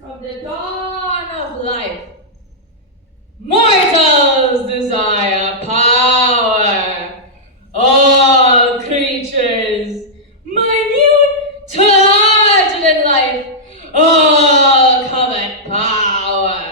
From the dawn of life, mortals desire power. All creatures, minute to larger than life, all covet power.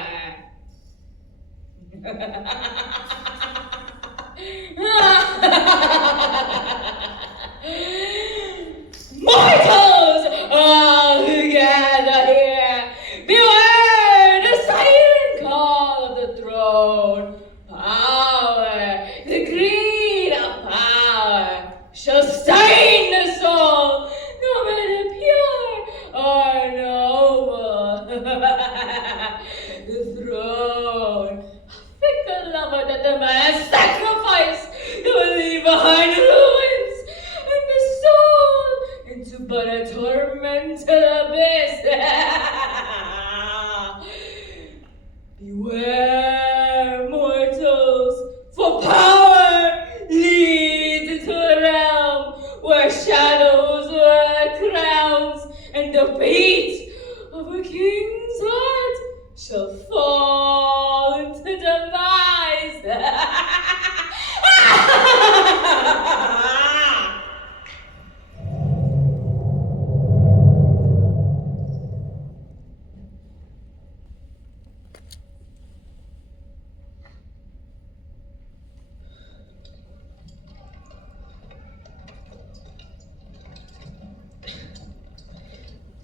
Mortals all together here, beware the silent call of the throne. Power, the greed of power, shall stain the soul, no matter pure or noble. The throne, a fickle lover that demands sacrifice, that will leave behind ruins, and the soul into but a tormented abyss. Beware, mortals, for power leads into a realm where shadows wear crowns, and the beat of a king's heart shall fall into demise.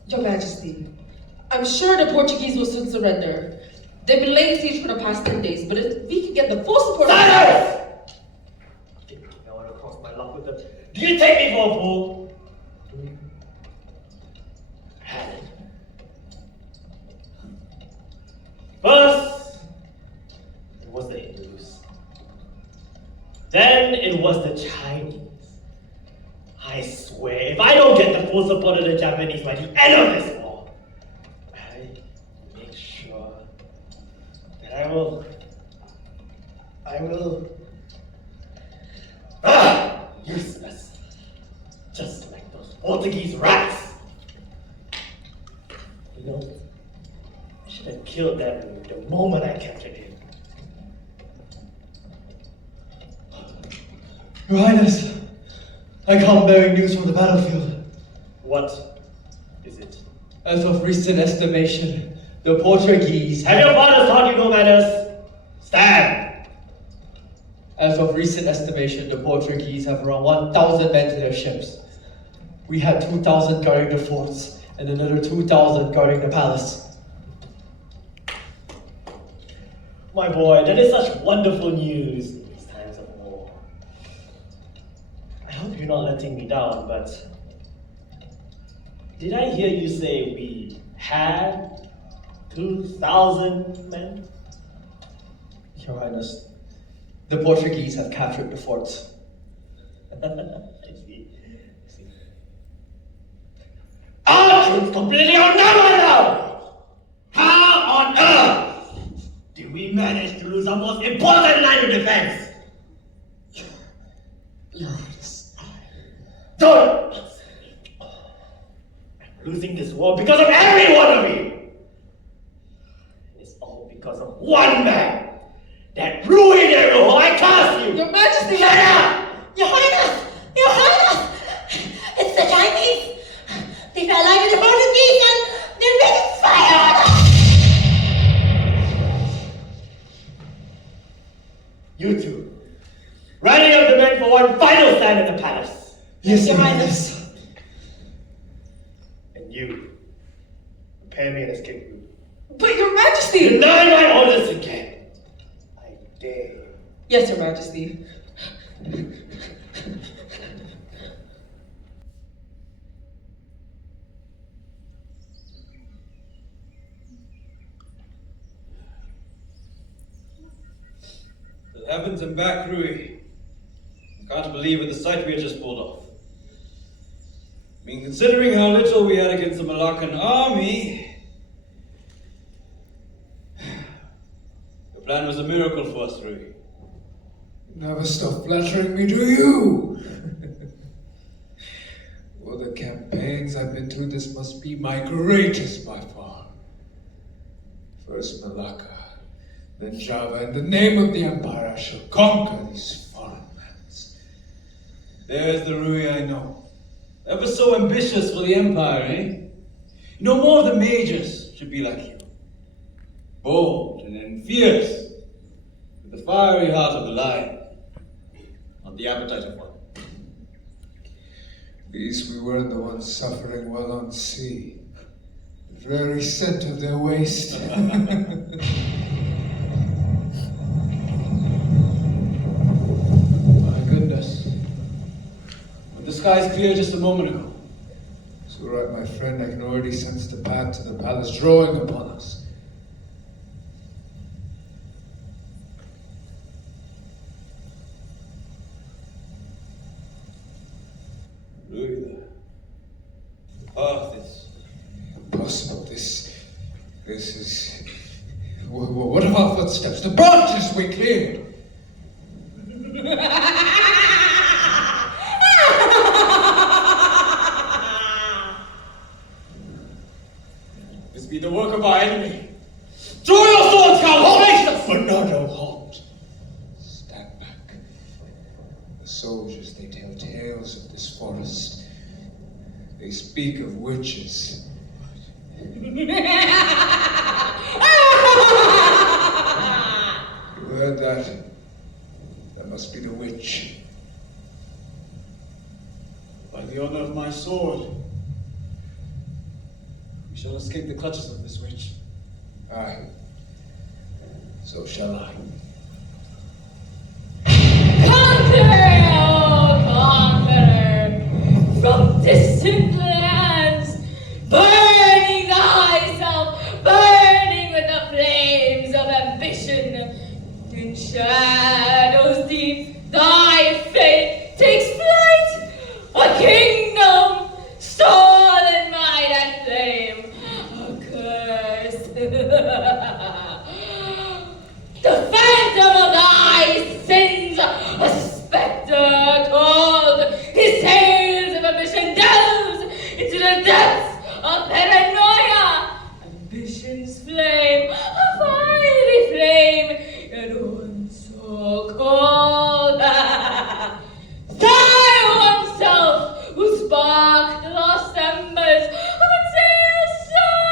Your Majesty, I'm sure the Portuguese will soon surrender. They've been laying siege for the past 10 days, but if we can get the full support of— Silence! I want to cross my luck with them. Do you take me for a fool? Had it. First, it was the Hindus. Then it was the Chinese. I swear, if I don't get the full support of the Japanese by the end of this war, I make sure that I will, useless. Just like those Portuguese rats. You know, I should have killed them the moment I captured him. Your Highness, I come bearing news from the battlefield. What is it? As of recent estimation, the Portuguese Have your fathers taught you no manners? Stand! As of recent estimation, the Portuguese have around 1,000 men to their ships. We had 2,000 guarding the forts, and another 2,000 guarding the palace. My boy, that is such wonderful news in these times of war. I hope you're not letting me down, but did I hear you say we had 2,000 men? Your Highness, the Portuguese have captured the forts. I see. Our troops completely outnumbered now! How on earth did we manage to lose our most important line of defense? Your Highness, Don't answer me. I'm losing this war because of every one of you. It's all because of one man. That Rui De Rojo, I curse you! Your Majesty! Shut up! Your Highness! Your Highness! It's the Chinese! They've allied with the Portuguese and they're making fire! You two, rallying up the men for one final stand in the palace. Yes, Your Your Highness. Highness. And you, prepare me an escape route. But Your Majesty! Deny my orders again. I dare you. Yes, Your Majesty. To the heavens and back, Rui. I can't believe it, the sight we had just pulled off. I mean, considering how little we had against the Malaccan army, the plan was a miracle for us, Rui. Never stop flattering me, do you? Well, the campaigns I've been through, this must be my greatest by far. First Malacca, then Java. In the name of the Empire, I shall conquer these foreign lands. There's the Rui I know. Ever so ambitious for the Empire, eh? You know, more of the majors should be like you. Bold and fierce, with the fiery heart of a lion, not the appetite of one. These we were the ones suffering while on sea. The very scent of their waste. My goodness. But the skies cleared just a moment ago. So right, my friend, I can already sense the path to the palace drawing upon us. Rui, the path is... Impossible. This is... What of our footsteps? The branches we cleared! This be the work of our enemy. Draw your swords, cowboys! Bernardo, halt. Stand back. The soldiers, they tell tales of this forest. They speak of witches. You heard that? That must be the witch. By the honor of my sword, we shall escape the clutches of this witch. Aye. So shall I. Conquer, oh conqueror, from distant lands, burning thyself, burning with the flames of ambition. In shadows deep, thy fate takes flight, a kingdom stolen might and flame, a curse. The phantom of thy sins, a spectre called, his tales of ambition delves into the depths of paranoia. Ambition's flame, a fiery flame, yet one so cold. Thy oneself, who spark the lost embers of a sailor's soul.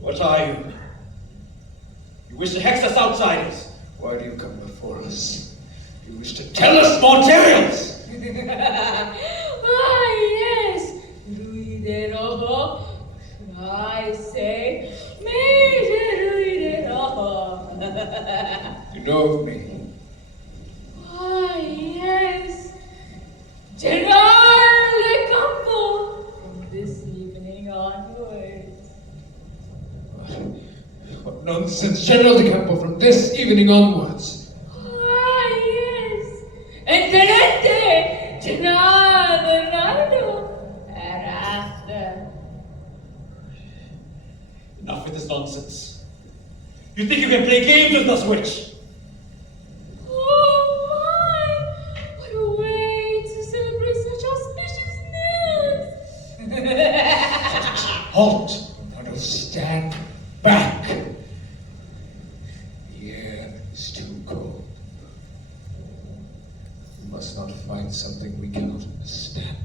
What are you? You wish to hex us outsiders? Why do you come before us? You wish to tell us more tales! Ah, yes, Rui De Rojo. I say, Major Rui De Rojo. You know of me. Ah, yes, General de Campo. From this evening onwards. What nonsense, General de Campo, from this evening onwards. Ah, yes, and Tenente General Bernardo thereafter. Enough with this nonsense. You think you can play games with us, witch? Oh my! What a way to celebrate such auspicious news! Halt! Bernardo, stand back! The air is too cold. We must not fight something we cannot understand.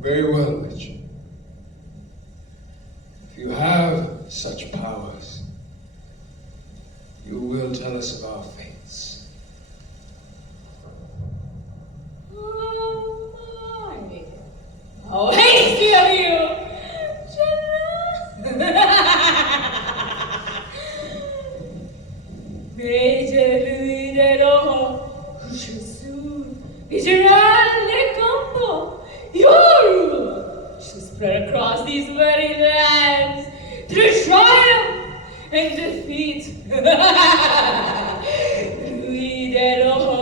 Very well, witch. If you have such powers, you will tell us of our fates. Oh my! How hasty of you, General! Major Rui De Rojo, who shall soon be General de Campo, your rule shall spread across these very lands through triumph and defeat. Rui De Rojo,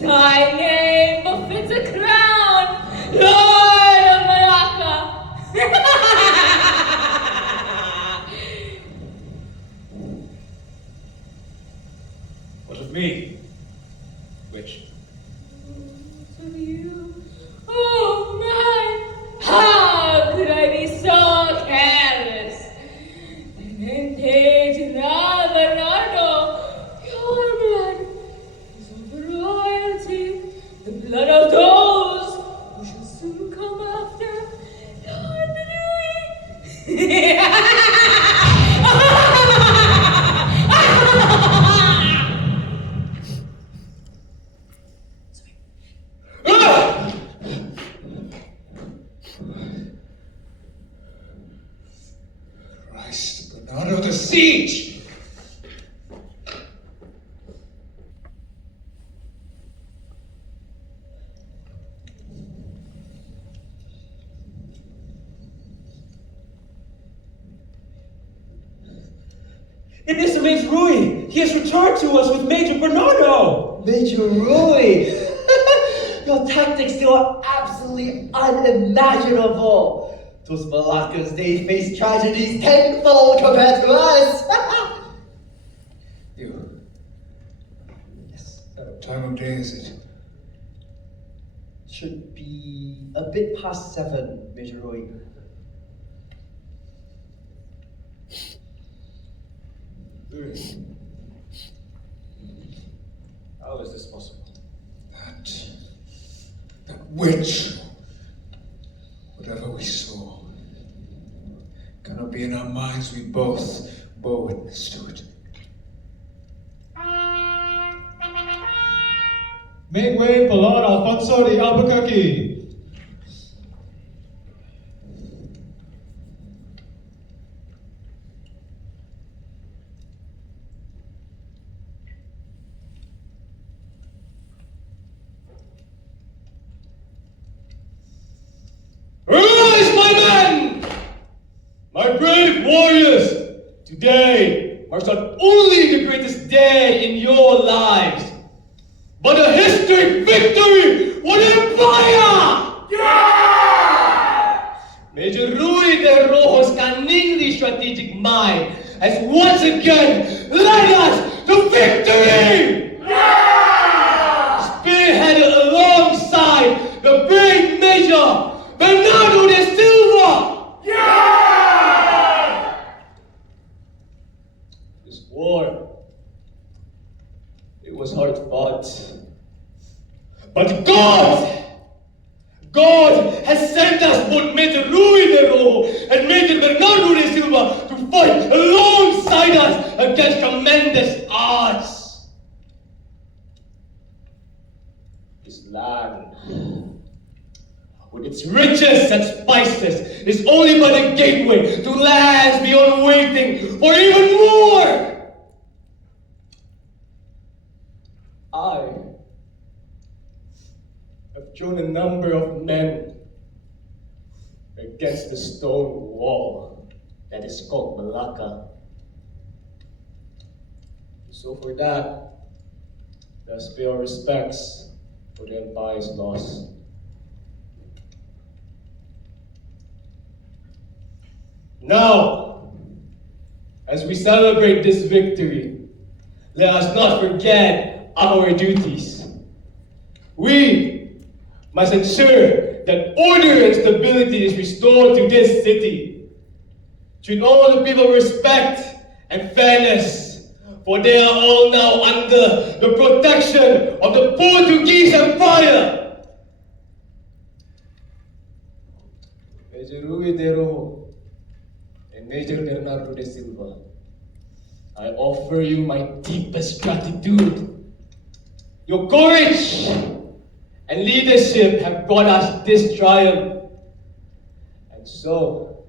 thy name befits a crown, Lord of Malacca. What of me. Which? Of you. Oh my! How could I be so careless? And then page now, Bernardo, your blood is of the royalty, the blood of those who shall soon come after. Lord Louis. Christ, Bernardo, the siege! It is the Major Rui! He has returned to us with Major Bernardo! Major Rui! Your tactics, they were absolutely unimaginable! Those Malaccans, they face tragedies tenfold compared to us! You, Yes, what time of day is it? should be a bit past 7, Major Rui. How is this possible? That witch, whatever we saw, cannot be in our minds. We both bore witness to it. Make way for Lord Afonso de Albuquerque. Arise, my men! My brave warriors! Today marks not only the greatest day in your lives, but a historic victory for the Empire! Yeah! Major Rui De Rojo's cunningly strategic mind has once again led us to victory! Yeah! Spearheaded alongside the brave Major Bernardo de Silva! Yeah! This war, it was hard fought. But God has sent us both Major Rui De Rojo and Major Bernardo de Silva to fight alongside us against tremendous odds. This land, with its riches and spices, is only but a gateway to lands beyond waiting for even more. I have thrown a number of men against the stone wall that is called Malacca. So for that, let's pay our respects for the Empire's loss. Now, as we celebrate this victory, let us not forget our duties. We must ensure that order and stability is restored to this city. Treat all the people with respect and fairness, for they are all now under the protection of the Portuguese Empire. Major Rui De Rojo and Major Bernardo de Silva, I offer you my deepest gratitude. Your courage and leadership have brought us this triumph. And so,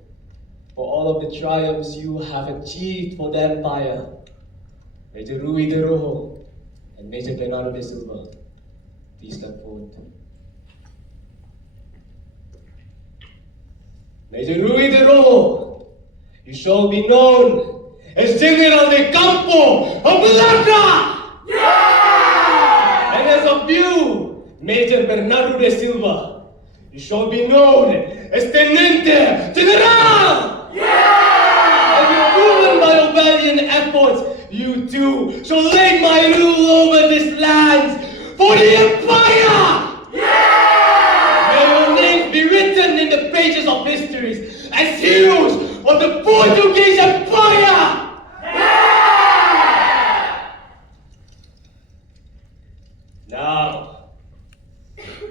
for all of the triumphs you have achieved for the Empire, Major Rui De Rojo and Major Bernardo de Silva, please step forward. Major Rui De Rojo, you shall be known as General de Campo of Malacca! Yeah! And as of you, Major Bernardo de Silva, you shall be known as Tenente General! Yeah! And you've proven by your valiant efforts you too shall lay my rule over this land for the Empire! May your names be written in the pages of histories as heroes of the Portuguese Empire! Now,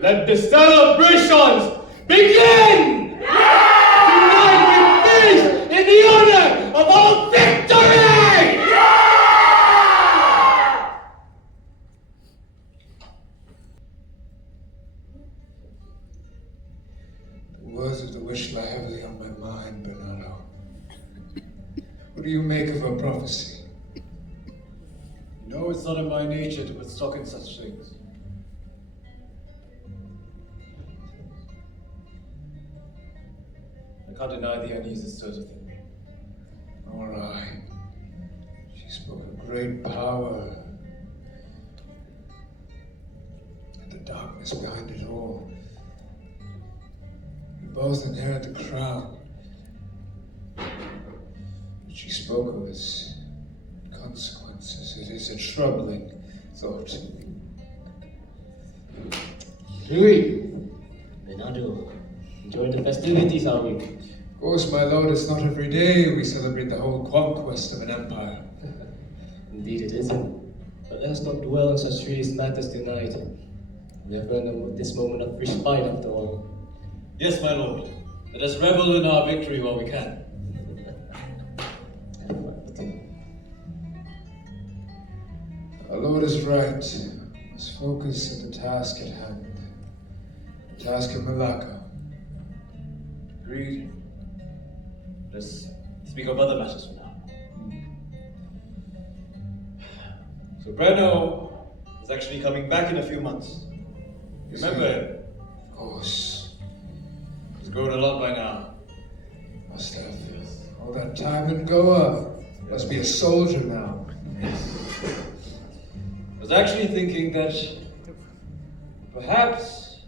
let the celebrations begin! Tonight we feast in the honor of our victory! The words of the wish lie heavily on my mind, Bernardo. What do you make of her prophecy? You know it's not in my nature to put stock in such things. I can't deny the unease it stirs within me. Nor I. She spoke of great power. And the darkness behind it all. We both inherit the crown. What she spoke of as consequences. It is a troubling thought. Rui, Bernardo, enjoying the festivities, are we? Of course, my lord, it's not every day we celebrate the whole conquest of an empire. Indeed it isn't. But let us not dwell on such serious matters tonight. We have earned this moment of respite after all. Yes, my lord. Let us revel in our victory while we can. Our lord is right. We must focus on the task at hand. The task of Malacca. Agreed. Let's speak of other matters for now. So Breno is actually coming back in a few months. Remember him? Of course. He's grown a lot by now. Must have. All that time in Goa. Must be a soldier now. I was actually thinking that perhaps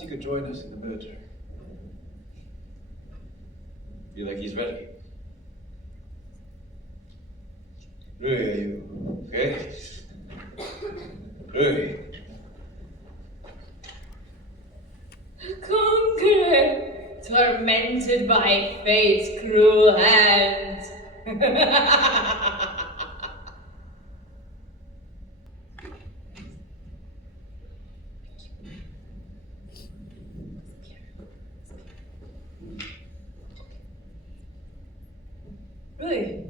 you could join us in the military. Feel like he's ready. Rui, are you okay? Rui. Conqueror, tormented by fate's cruel hand. Rui,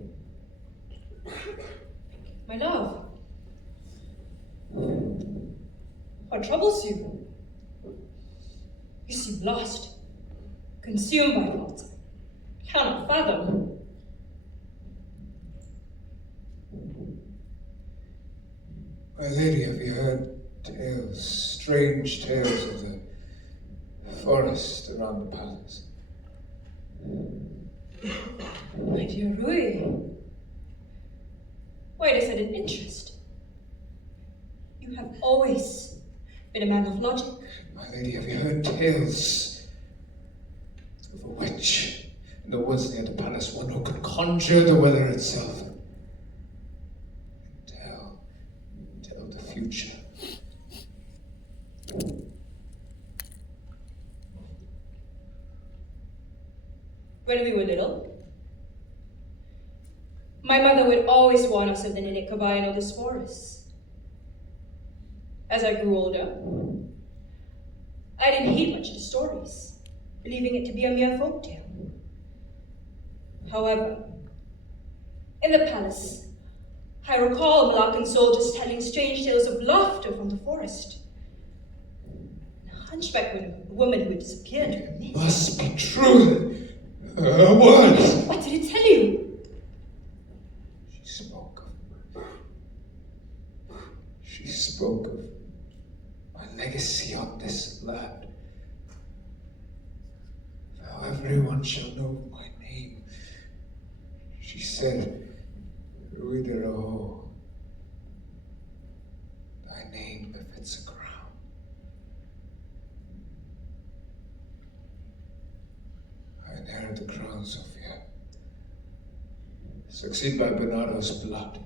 my love, what troubles you? You seem lost, consumed by thoughts. Cannot fathom. My lady, have you heard tales, strange tales of the forest around the palace? My dear Rui, why the sudden interest? You have always been a man of logic. My lady, have you heard tales of a witch in the woods near the palace, one who could conjure the weather itself? And tell the future. When we were little, my mother would always warn us of the Nineveh of this forest. As I grew older, I didn't heed much of the stories, believing it to be a mere folktale. However, in the palace, I recall Malaccan soldiers telling strange tales of laughter from the forest. A hunchback woman who had disappeared from the mist. Must be true. Her words. What did it tell you? She spoke of my legacy on this land. How everyone shall know my name. She said, Rui De Rojo, thy name befits a crown. I inherit the crown, Sophia. As succeed by Bernardo's blood.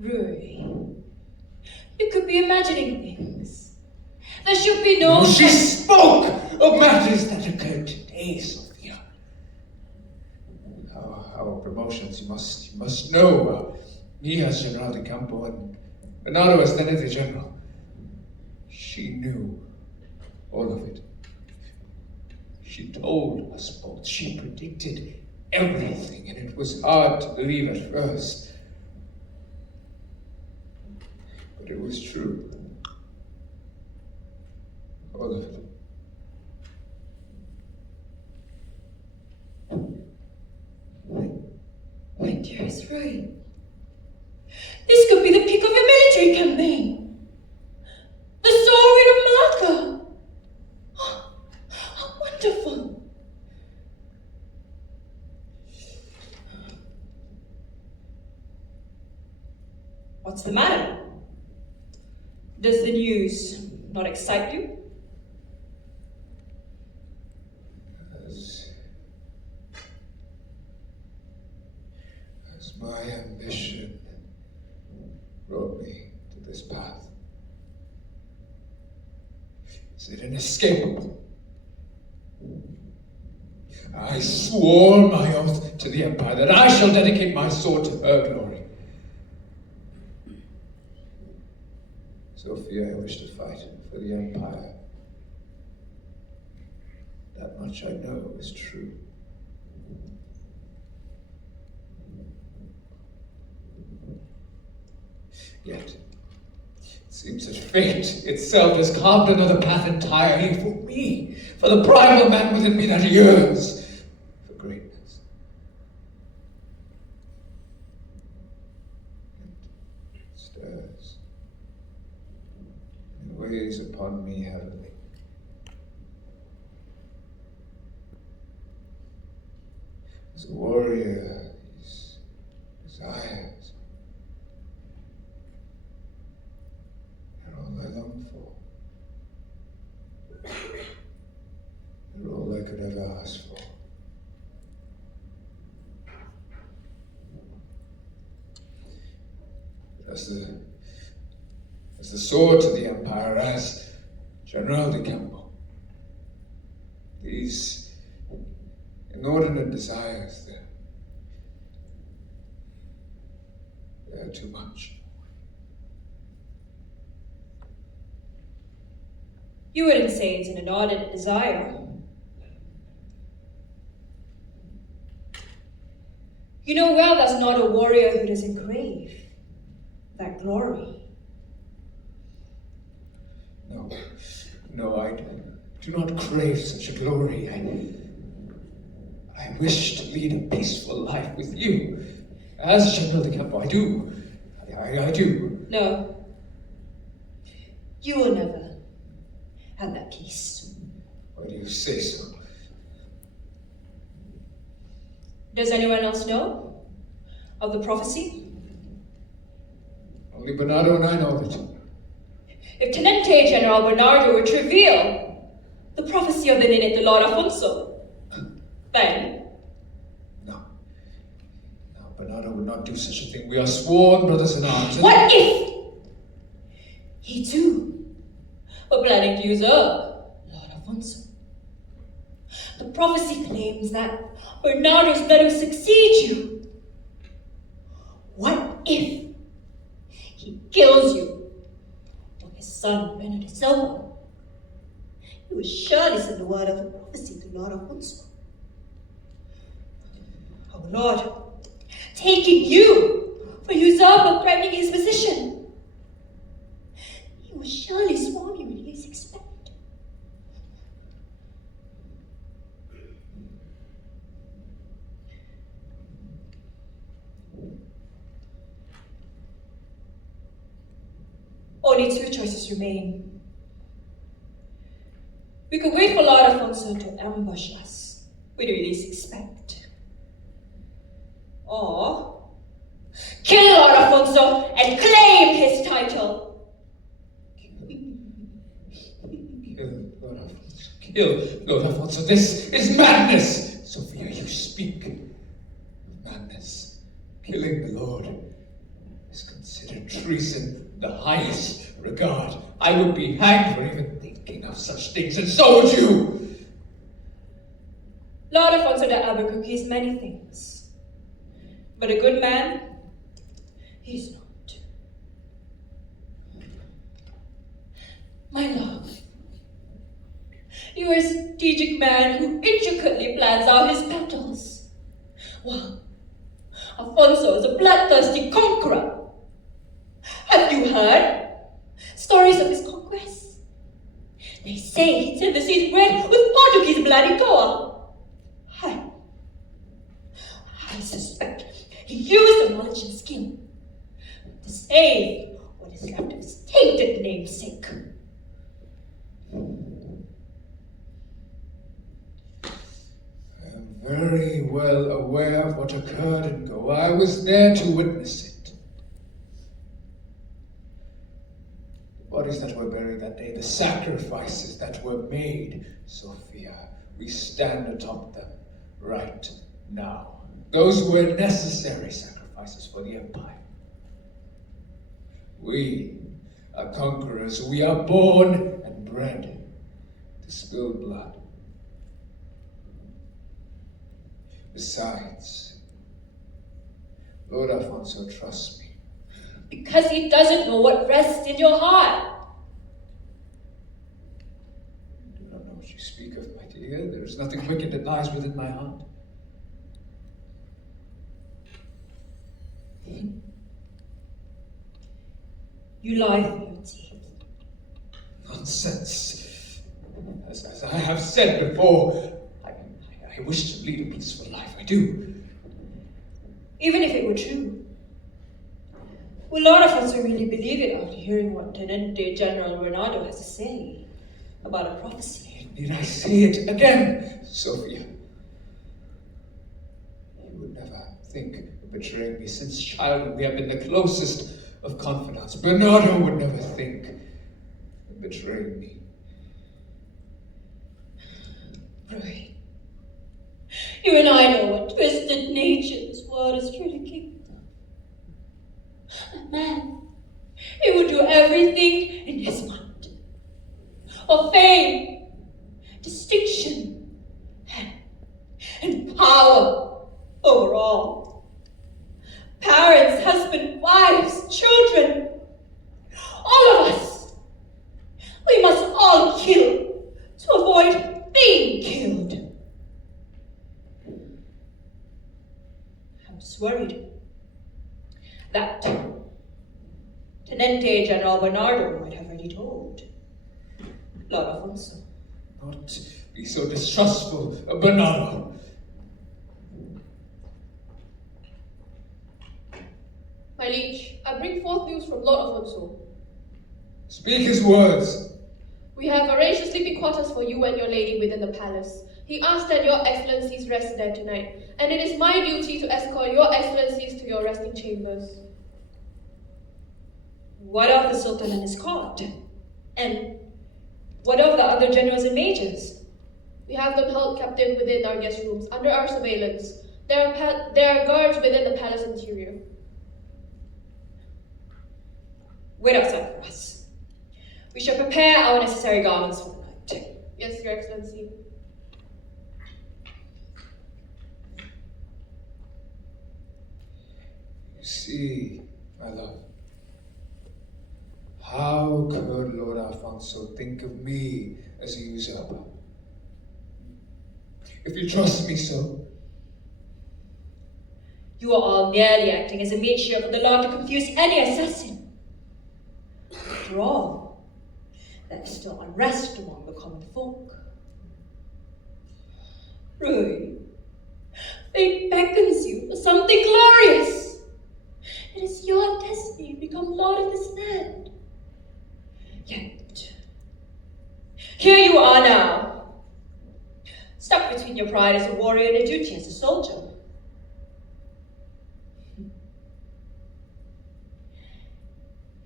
Rui, you could be imagining things. There should be no... She spoke of matters that occurred today, Sophia. Our promotions, you must know. Me as General de Campo and Bernardo as Tenente General. She knew all of it. She told us both. She predicted everything, and it was hard to believe at first. But it was true. All of it. My dearest Rui, this could be the peak of your military campaign. The sovereign of Malacca. How wonderful. What's the matter? Does the news not excite you? As my ambition brought me to this path, is it inescapable? I swore my oath to the Empire that I shall dedicate my sword to her glory. Sophia, I wish to fight for the Empire. That much I know is true. Yet, it seems that fate itself has carved another path entirely for me, for the primal man within me that yearns for greatness. It stirs and weighs upon me heavily. As a warrior, these desires are all I long for. They're all I could ever ask for. As the sword to the Empire, as General de Campo, these inordinate desires, they're too much. You wouldn't say it's an inordinate desire. You know well that's not a warrior who doesn't crave that glory. No, I do not crave such a glory. I wish to lead a peaceful life with you. As General de Campo, I do. I do. No. You will never have that peace. Why do you say so? Does anyone else know of the prophecy? Only Bernardo and I know of it. If Tenente General Bernardo were to reveal the prophecy of the Ninit, the Lord Afonso, then... No, Bernardo would not do such a thing. We are sworn brothers in arms. What if he too were planning to usurp Lord Afonso? The prophecy claims that Bernardo's blood will succeed you. What if he kills you? Son, Bernardo Silva, he will surely send the word of the prophecy to Lord Afonso. Oh Lord, taking you for usurper threatening his position, he will surely swarm you when he least expect. Only two choices remain. We could wait for Lord Afonso to ambush us when we least expect. Or kill Lord Afonso and claim his title. Kill Lord Afonso. This is madness! Sophia, you speak of madness. Killing the Lord is considered treason in the highest regard. I would be hanged for even thinking of such things, and so would you! Lord Afonso de Albuquerque is many things, but a good man, he's not. My love, you are a strategic man who intricately plans out his battles. Well, Afonso is a bloodthirsty conqueror. Have you heard stories of his conquests? They say he turned the seas red with Portuguese blood in Goa. I suspect he used the knowledge and skill to save what is left of his tainted namesake. I am very well aware of what occurred in Goa. I was there to witness it. The bodies that were buried that day, the sacrifices that were made, Sophia, we stand atop them right now. Those were necessary sacrifices for the empire. We are conquerors. We are born and bred to spill blood. Besides, Lord Afonso trusts me. Because he doesn't know what rests in your heart. I do not know what you speak of, my dear. There is nothing wicked that lies within my heart. You lie through your teeth. Nonsense. As I have said before, I wish to lead a peaceful life. I do. Even if it were true, will Lord Afonso really believe it after hearing what Tenente General Bernardo has to say about a prophecy? Need I say it again, Sophia? You would never think of betraying me. Since childhood, we have been the closest of confidants. Bernardo would never think of betraying me. Rui, you and I know what twisted nature this world is truly capable of. A man, he would do everything in his might. For fame, distinction, and power overall. Parents, husband, wives, children, all of us, we must all kill to avoid being killed. I'm just worried that Tenente General Bernardo might have already told Lord Afonso. Not be so distrustful of Bernardo. My liege, I bring forth news from Lord Afonso. Speak his words. We have arranged sleeping quarters for you and your lady within the palace. He asked that your excellencies rest there tonight, and it is my duty to escort your excellencies to your resting chambers. What of the Sultan and his court? And what of the other generals and majors? We have them held captive within our guest rooms, under our surveillance. There are guards within the palace interior. Wait outside for us. We shall prepare our necessary garments for the night. Yes, Your Excellency. You see, my love, how could Lord Afonso think of me as a usurper? If you trust me so. You are all merely acting as a measure for the Lord to confuse any assassin. After all, there is still unrest among the common folk. Rui, fate beckons you for something glorious. It is your destiny to become Lord of this land. Yet, here you are now, stuck between your pride as a warrior and a duty as a soldier.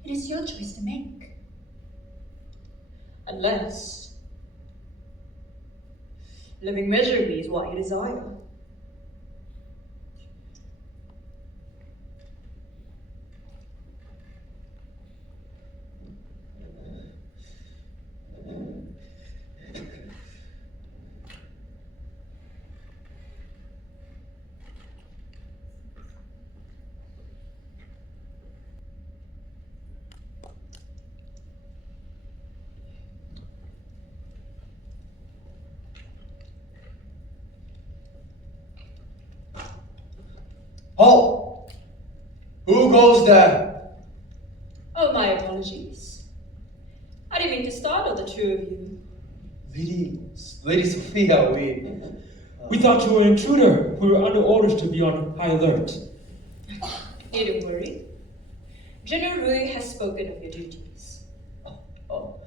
It is your choice to make. Living miserably is what you desire. Halt! Who goes there? Oh, my apologies. I didn't mean to startle the two of you. Lady Sophia, we thought you were an intruder. We were under orders to be on high alert. Needn't worry. General Rui has spoken of your duties. Oh,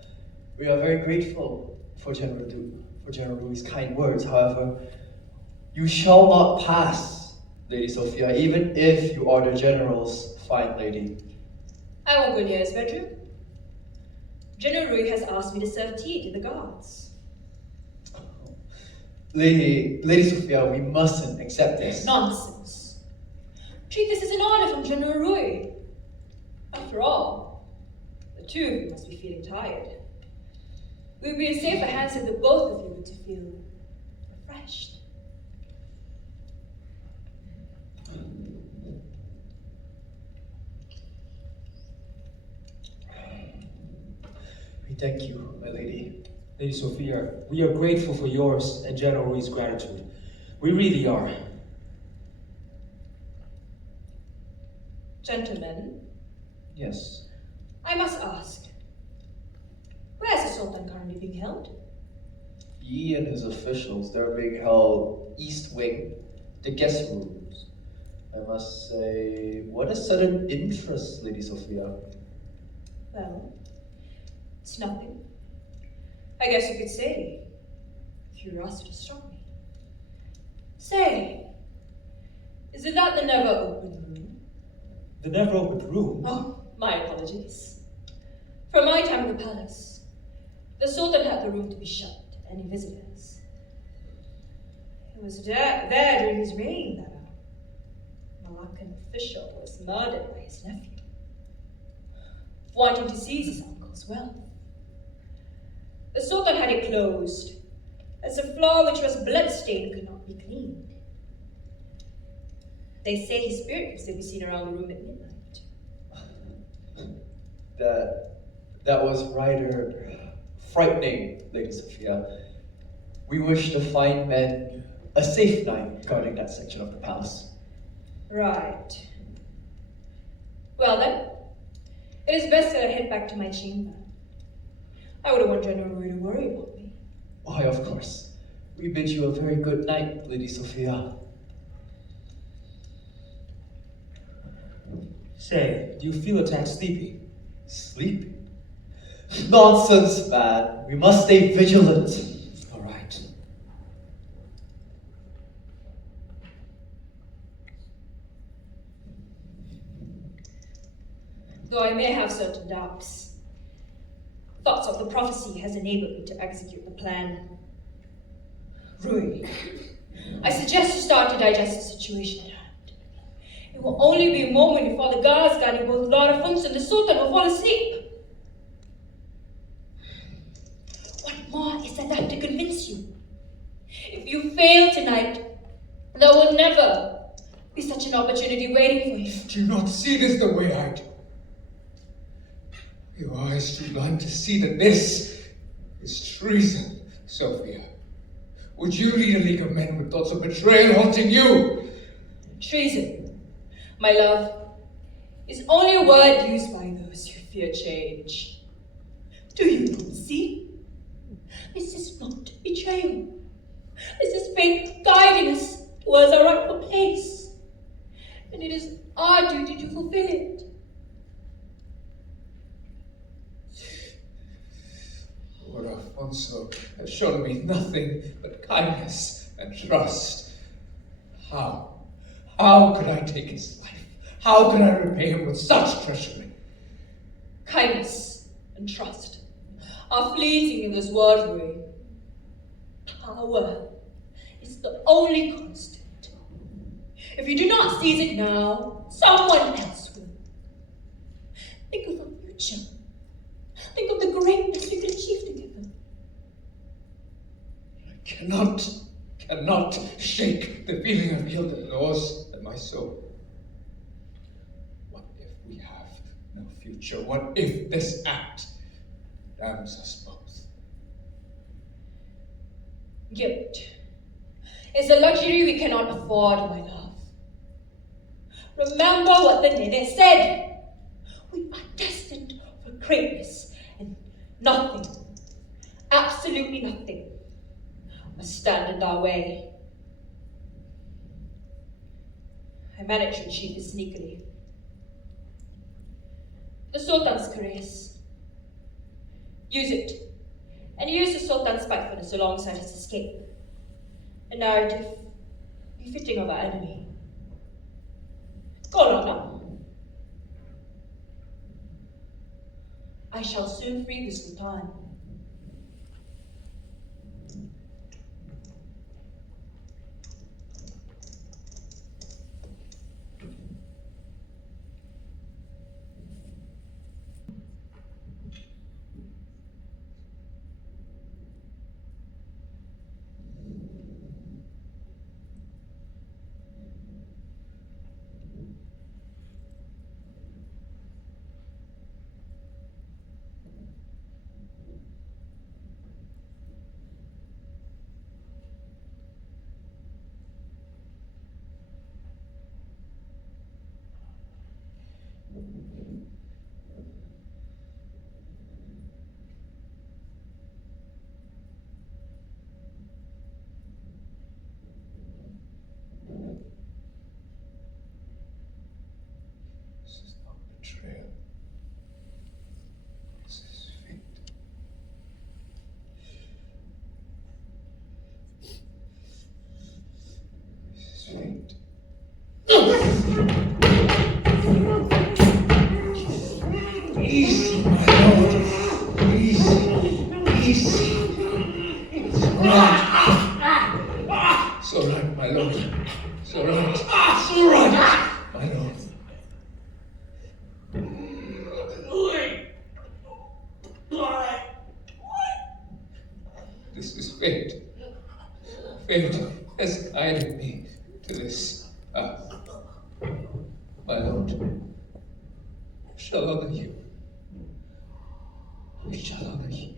we are very grateful for General Rui's kind words. However, you shall not pass, Lady Sophia, even if you are the General's fine lady. I won't go near his bedroom. General Rui has asked me to serve tea to the guards. Lady Sophia, we mustn't accept this. Nonsense. Treat this as an honor from General Rui. After all, the two of you must be feeling tired. We would be in safer hands if the both of you were to feel refreshed. We thank you, my lady. Lady Sophia, we are grateful for yours and General Rui's gratitude. We really are. Gentlemen, Yes. I must ask, where is the Sultan currently being held? He and his officials, they're being held East Wing, the guest rooms. I must say, what a sudden interest, Lady Sophia. Well, it's nothing. I guess you could say, curiosity struck me. Say, isn't that the never open room? The never opened room. Oh, my apologies. From my time in the palace, the Sultan had the room to be shut to any visitors. It was there during his reign that a Malaccan official was murdered by his nephew, wanting to seize his uncle's wealth. The Sultan had it closed, as the floor which was bloodstained could not be cleaned. They say his spirit was to be seen around the room at midnight. That was rather frightening, Lady Sophia. We wish to find men a safe night guarding that section of the palace. Right. Well then, it is best that I head back to my chamber. I wouldn't want General Rui to worry about me. Why, of course. We bid you a very good night, Lady Sophia. Say, do you feel a tad sleepy? Sleepy? Nonsense, man. We must stay vigilant. All right. Though I may have certain doubts, thoughts of the prophecy has enabled me to execute the plan. Rui, I suggest you start to digest the situation at hand. It will only be a moment before the guards guarding both Lord Afonso and the Sultan will fall asleep. What more is there left to convince you? If you fail tonight, there will never be such an opportunity waiting for you. Do you not see this the way I do? Your eyes too blind to see that this is treason, Sophia. Would you lead a league of men with thoughts of betrayal haunting you? Treason, my love, is only a word used by those who fear change. Do you not see? This is not betrayal. This is fate guiding us towards our rightful place. And it is our duty to fulfill it. Lord Afonso has shown me nothing but kindness and trust. How? How could I take his life? How could I repay him with such treachery? Kindness and trust are fleeting in this world, Rui. Power is the only constant. If you do not seize it now, someone else will. Think of the future. Think of the greatness we could achieve together. I cannot shake the feeling of guilt that gnaws at my soul. What if we have no future? What if this act damns us both? Guilt is a luxury we cannot afford, my love. Remember what the Nene said. We are destined for greatness, and nothing, absolutely nothing, must stand in our way. I managed to achieve this sneakily. The Sultan's careers. Use it, and use the Sultan's spitefulness alongside his escape. A narrative befitting of our enemy. Go on now. I shall soon free the Sultan. Betrayal. This is fate. This is fate. Easy, my lord. Easy. It's right. So right, my lord. So right. So right, my lord. This is fate. Fate has guided me to this path. My lord, shall honor you. We shall honor you.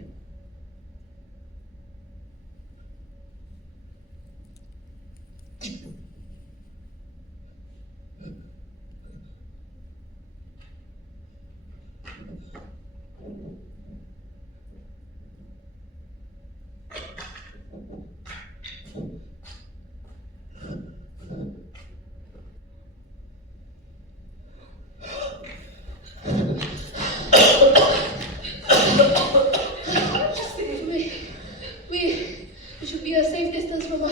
We should be a safe distance from our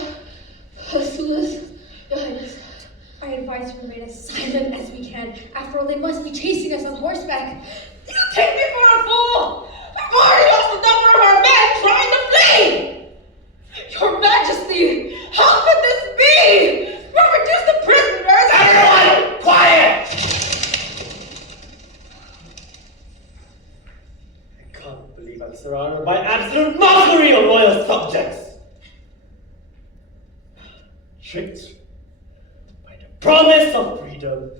pursuers, Your Highness. I advise you remain as silent as we can. After all, they must be chasing us on horseback. Do you take me for a fool? I've already lost the number of our men trying to flee! Your Majesty, how could this be? We'll reduce the prisoners! Everyone, quiet! I can't believe I'm surrounded by absolute mockery of loyal subjects. Tricked by the promise of freedom,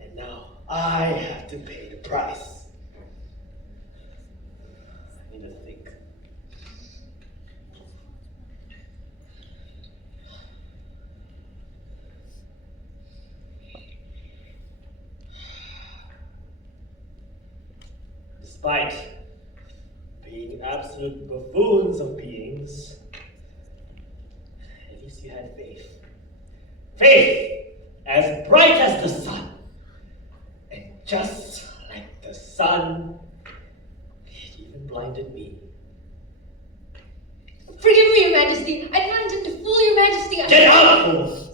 and now I have to pay the price. I need to think. Despite being absolute buffoons of beings, at least you had faith. Faith as bright as the sun. And just like the sun, it even blinded me. Forgive me, Your Majesty. I did not intend to fool Your Majesty. Get out, fools!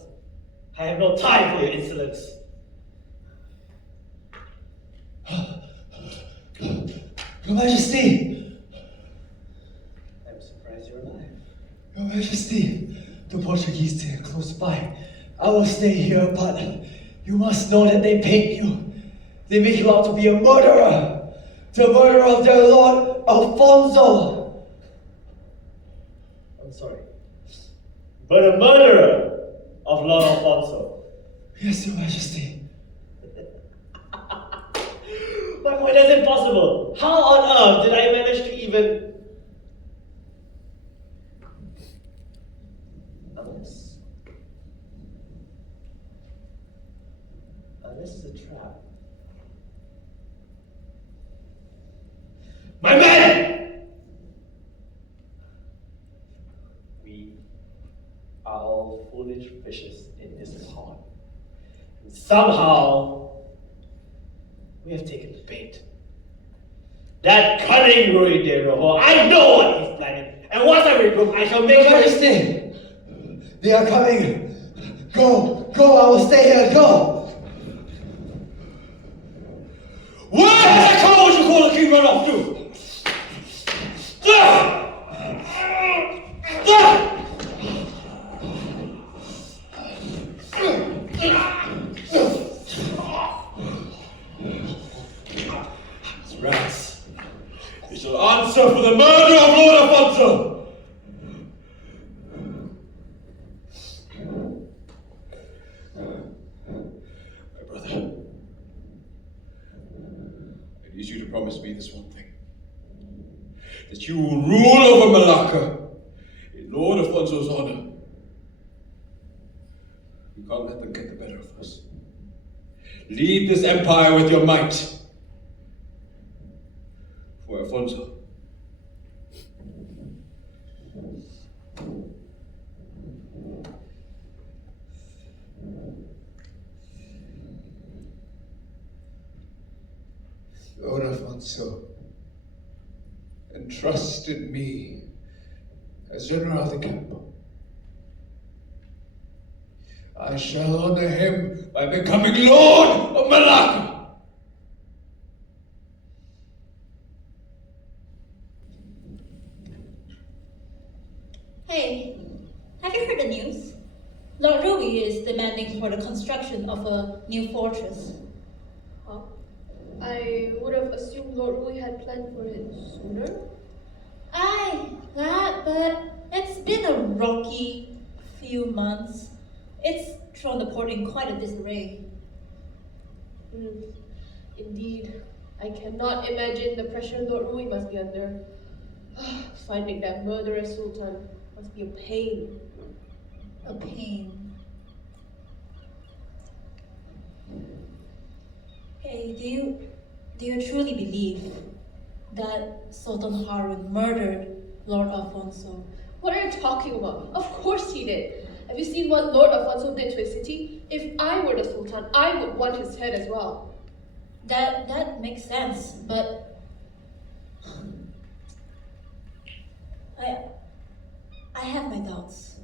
I have no time for your insolence. Your Majesty! I'm surprised you're alive. Your Majesty! the Portuguese are close by. I will stay here, but you must know that they paint you. They make you out to be a murderer. The murderer of their lord, Afonso. I'm sorry. But a murderer of Lord Afonso. Yes, Your Majesty. But why is it possible? How on earth did I manage to even... Unless it's a trap. My men! We are all foolish fishes in this pond. And somehow, we have taken the bait. That cunning Rui De Rojo, I know what he's planning. And once I regroup, I shall make Your sure... Majesty, they are coming. Go, I will stay here, go. Where did I call what you call the king run off to? Rats, you shall answer for the murder of Lord Afonso. My brother, I need you to promise me this one thing. That you will rule over Malacca in Lord Afonso's honor. We can't let them get the better of us. Lead this empire with your might. For Afonso. Lord Afonso, entrusted me as General of the camp. I shall honor him by becoming Lord of Malacca. Hey, have you heard the news? Lord Rui is demanding for the construction of a new fortress. Huh? I would have assumed Lord Rui had planned for it sooner. Aye, that, but it's been a rocky few months. It's thrown the port in quite a disarray. Indeed. I cannot imagine the pressure Lord Rui must be under. Finding that murderous sultan must be a pain. A pain. Hey, do you truly believe that Sultan Harun murdered Lord Afonso? What are you talking about? Of course he did. Have you seen what Lord Afonso did to his city? If I were the sultan, I would want his head as well. That makes sense, but I have my doubts.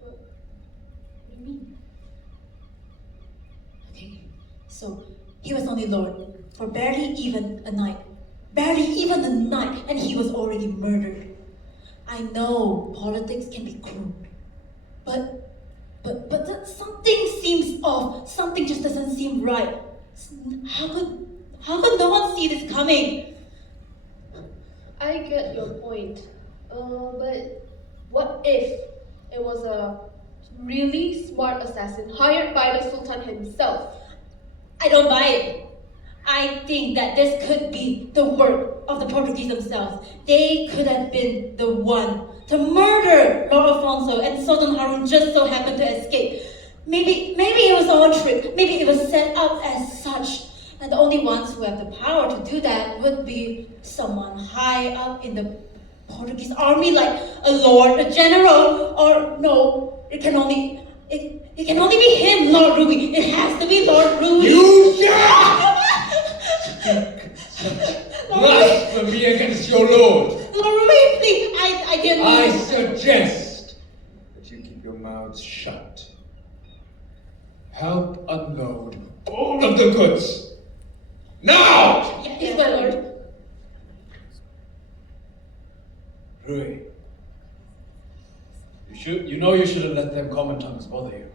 What do you mean? Okay, so he was only Lord for barely even a night. Barely even a night, and he was already murdered. I know politics can be cruel, but something seems off. Something just doesn't seem right. How could no one see this coming? I get your point. But what if it was a really smart assassin hired by the Sultan himself? I don't buy it. I think that this could be the work of the Portuguese themselves. They could have been the one to murder Lord Afonso, and Sultan Harun just so happened to escape. Maybe it was all a trick. Maybe it was set up as such. And the only ones who have the power to do that would be someone high up in the Portuguese army, like a lord, a general, or no, it can only be him, Lord Rui. It has to be Lord Rui. You blasphemy against your lord. Lord Rui, please, I didn't. I suggest that you keep your mouths shut. Help unload all of the goods. Now! Yes, my lord. Rui, you should shouldn't let them common tongues bother you.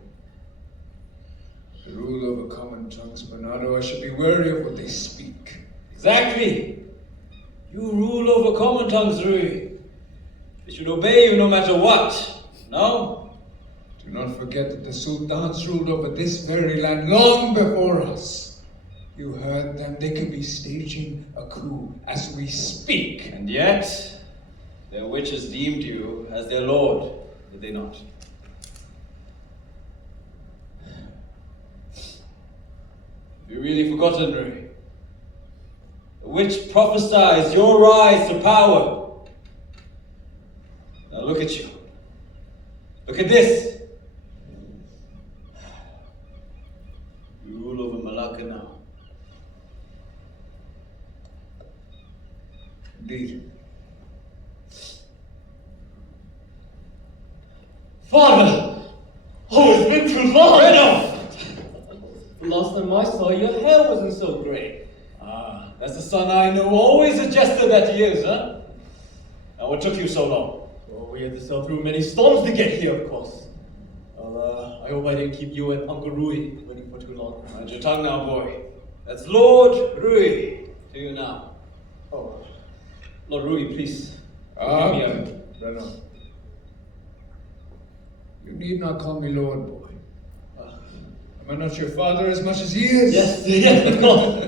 To rule over common tongues, Bernardo, I should be wary of what they speak. Exactly. You rule over common tongues, Rui. They should obey you no matter what. No? Do not forget that the sultans ruled over this very land long before us. You heard them. They could be staging a coup as we speak. And yet, their witches deemed you as their lord, did they not? Have you really forgotten, Rui? The witch prophesies your rise to power. Now look at you. Look at this. You rule over Malacca now. Indeed. Father! Oh, it's been too long! The last time I saw you, your hair wasn't so grey. Ah, that's the son I know, always a jester that he is, huh? Now what took you so long? Well, we had to sail through many storms to get here, of course. Well, I hope I didn't keep you and Uncle Rui waiting for too long. Mind your tongue now, boy. That's Lord Rui to you now. Oh, Lord Rui, please. Brenner. You need not call me Lord, boy. Am I not your father as much as he is? Yes, of course.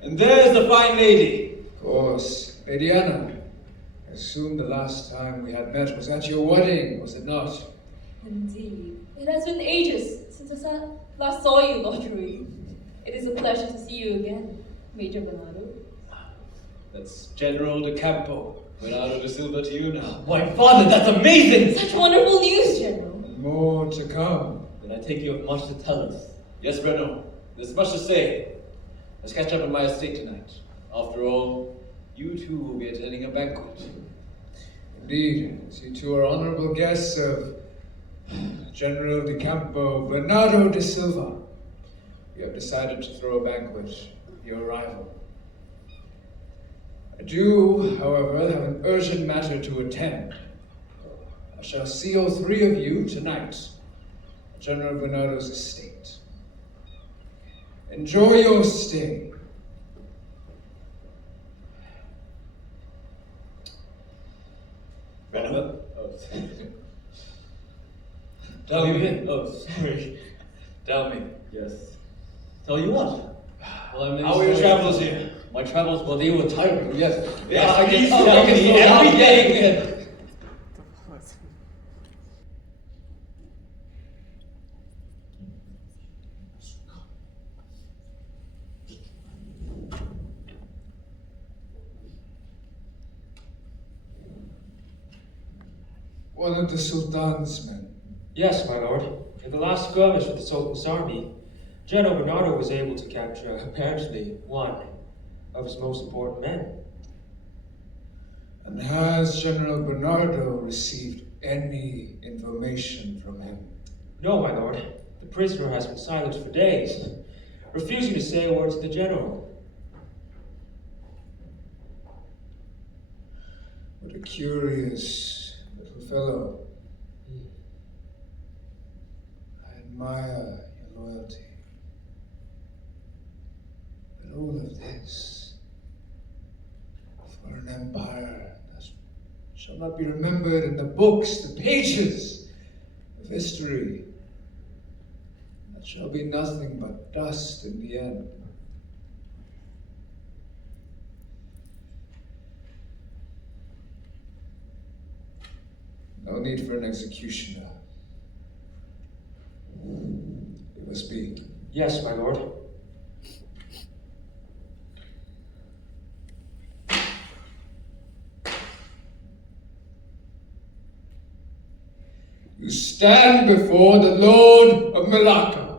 And there's the fine lady. Of course. Lady Anna. I assume the last time we had met was at your wedding, was it not? Indeed. It has been ages since I last saw you, Lord Rui. It is a pleasure to see you again, Major Bernardo. That's General de Campo. Bernardo de Silva to you now. My father, that's amazing! Such wonderful news, General. And more to come. Then I take you have much to tell us. Yes, Breno. There's much to say. Let's catch up at my estate tonight. After all, you two will be attending a banquet. Indeed, as you two are honorable guests of General de Campo Bernardo de Silva, we have decided to throw a banquet with your arrival. I do, however, have an urgent matter to attend. I shall see all three of you tonight at General Bernardo's estate. Enjoy your stay. Breno? Tell me. Oh, sorry. Tell me. Yes. Tell you what? Well, How are your travels here? My travels, well, they were tiring, yes. Yes, I please, can eat everything. One of the Sultan's men. Yes, my lord. In the last skirmish with the Sultan's army, General Bernardo was able to capture, apparently, one of his most important men. And has General Bernardo received any information from him? No, my lord. The prisoner has been silent for days, refusing to say a word to the general. What a curious little fellow. I admire your loyalty. But all of this for an empire that shall not be remembered in the books, the pages of history. That shall be nothing but dust in the end. No need for an executioner. It must be. Yes, my lord. You stand before the Lord of Malacca.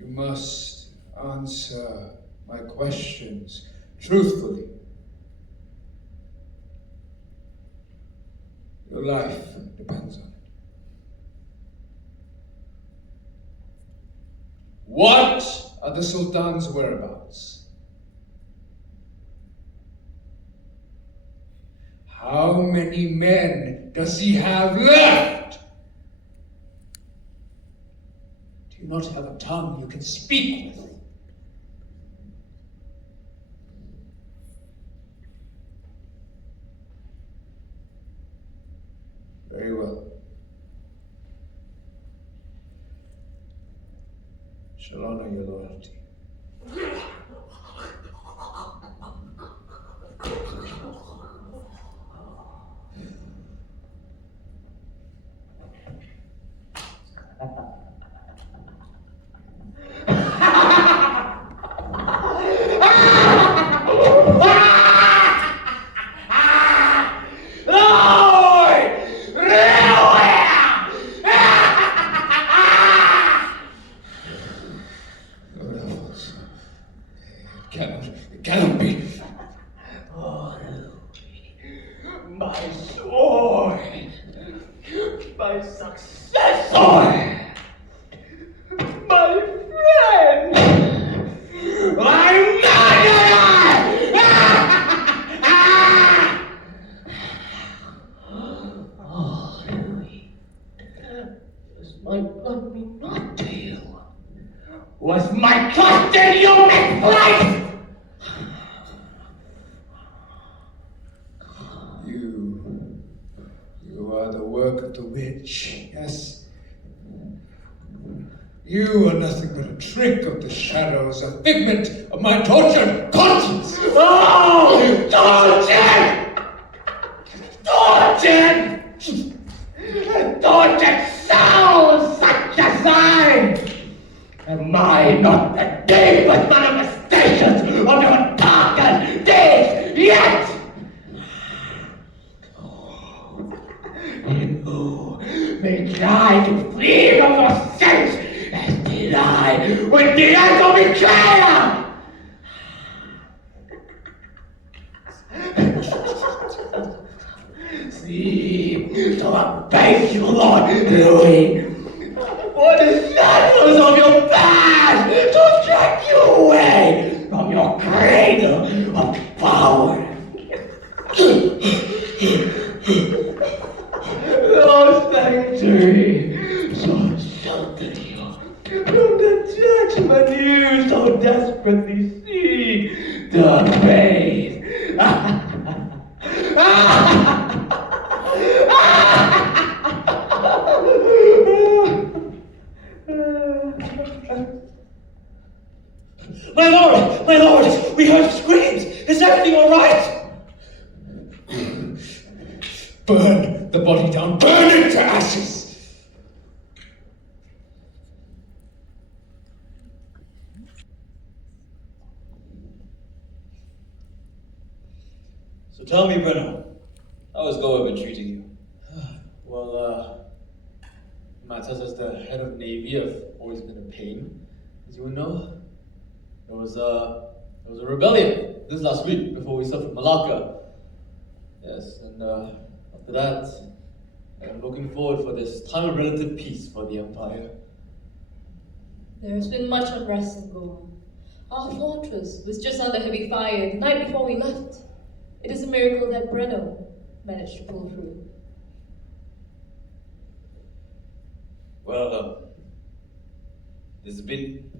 You must answer my questions truthfully. Your life depends on it. What are the Sultan's whereabouts? How many men does he have left? Do you not have a tongue you can speak with? Very well. Shall honor your loyalty. It cannot be. Oh, my sword! My successor! My friend! My murderer! Oh, Louis. Does my blood mean naught to you? Was my trust in you misplaced? You are the work of the witch, yes? You are nothing but a trick of the shadows, a figment of my tortured conscience! Oh! Tortured! Tortured! Tortured souls such as I! Am I not the deepest manifestations of your darkest deeds yet? You may try to flee from your sins as did I with the act of betrayal! See, so I beg you, Lord Louis, for the shadows of your past to drag you away from your cradle of power. Your sanctuary so shelter you from the judgment you so desperately seek to face. My lord, we heard screams. Is everything all right? Burn the body down, burn it to ashes! So tell me, Brenno, how has Goa been treating you? Well, matters as the head of Navy have always been a pain. As you know, there was a rebellion this last week before we suffered Malacca. Yes, and after that, I'm looking forward for this time of relative peace for the Empire. There has been much unrest in Goa. Our fortress was just under heavy fire the night before we left. It is a miracle that Brenno managed to pull through. Well, it's been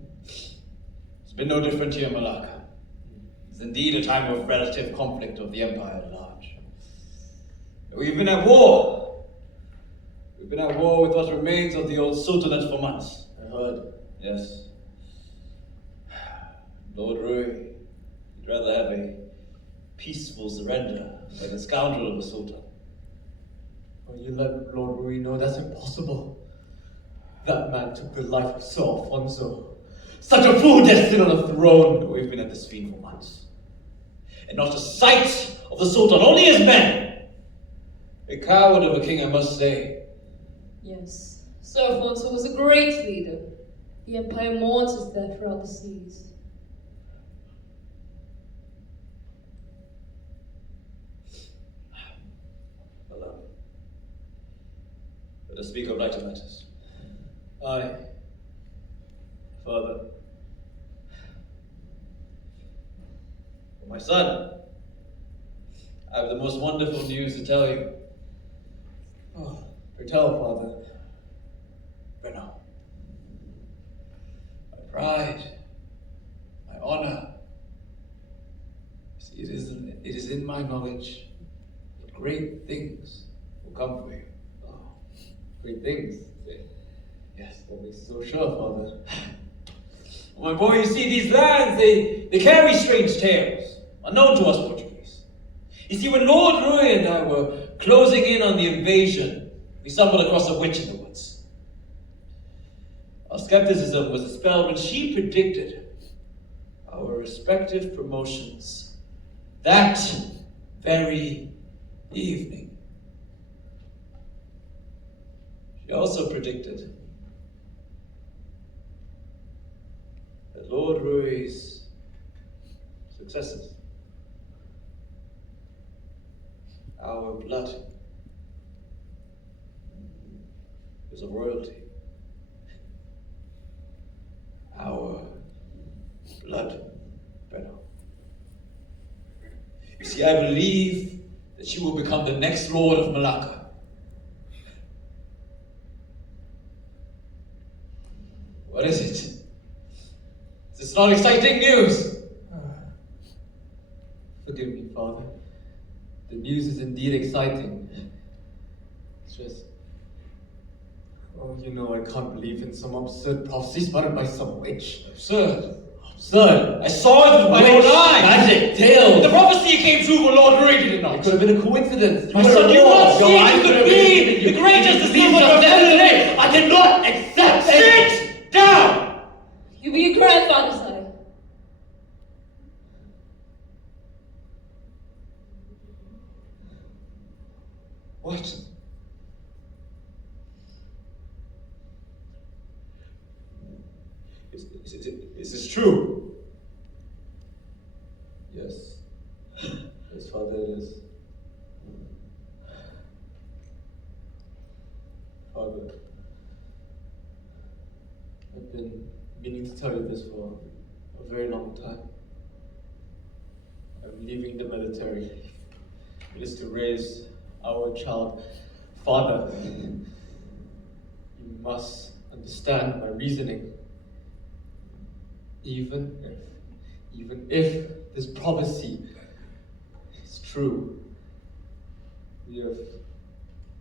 no different here in Malacca. It's indeed a time of relative conflict of the Empire at large. We've been at war. We've been at war with what remains of the old Sultanate for months. I heard. Yes. Lord Rui, he'd rather have a peaceful surrender than a scoundrel of a Sultan. Well, you let Lord Rui know that's impossible. That man took the life of Sir Afonso. Such a fool destined on a throne. We've been at this fiend for months. And not a sight of the Sultan, only his men. A coward of a king, I must say. Yes, Sir Afonso was a great leader. The Empire mourns his death throughout the seas. Well, let us speak of lighter matters. Aye, Father. My son, I have the most wonderful news to tell you. Oh, retell, Father. Bernardo. My pride, my honor. See, it is in my knowledge that great things will come for you. Oh, great things. Yes, that makes so sure, Father. My boy, you see, these lands, they carry strange tales, unknown to us Portuguese. You see, when Lord Rui and I were closing in on the invasion, we stumbled across a witch in the woods. Our skepticism was dispelled when she predicted our respective promotions that very evening. She also predicted that Lord Rui's successors, our blood, was of royalty. Our blood, Bernardo. You see, I believe that she will become the next Lord of Malacca. What is it? Is this not exciting news? Forgive me, Father. The news is indeed exciting. It's just... Oh, you know, I can't believe in some absurd prophecy sputtered by some witch. Absurd. Absurd! I saw it with my own eyes! Magic tales! The prophecy came true for Lord Rui, did it not? It could have been a coincidence. My son, you not see it could be the greatest deceiver of today! I cannot accept it! Sit down! You be your grandfather, Syed. What? Is this true? Yes. Yes, Father, it is. Father, I've been meaning to tell you this for a very long time. I'm leaving the military. It is to raise our child. Father, you must understand my reasoning. Even if this prophecy is true, we have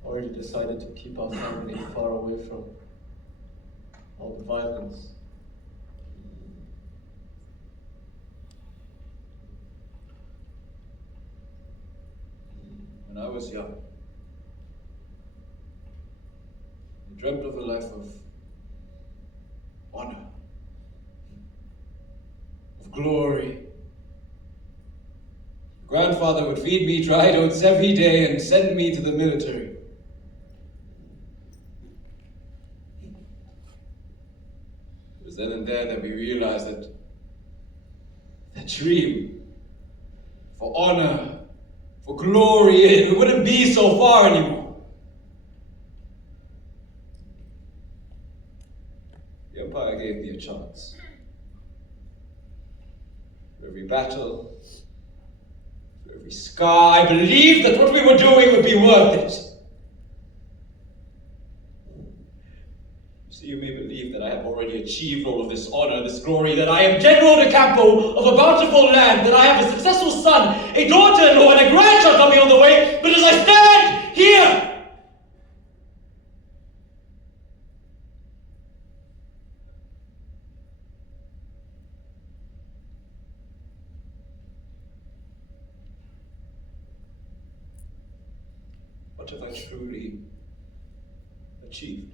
already decided to keep our family far away from all the violence. When I was young, I dreamt of a life of honor, of glory. Grandfather would feed me dried oats every day and send me to the military. It was then and there that we realized that that dream for honor, for glory, it wouldn't be so far anymore. The Empire gave me a chance. For every battle, for every scar, I believed that what we were doing would be worth it. You see, you may believe that I have already achieved all of this honor, this glory, that I am General de Campo of a bountiful land, that I have a successful son, a daughter-in-law, and a grandchild coming on the way, but as I stand here, what have I truly achieved?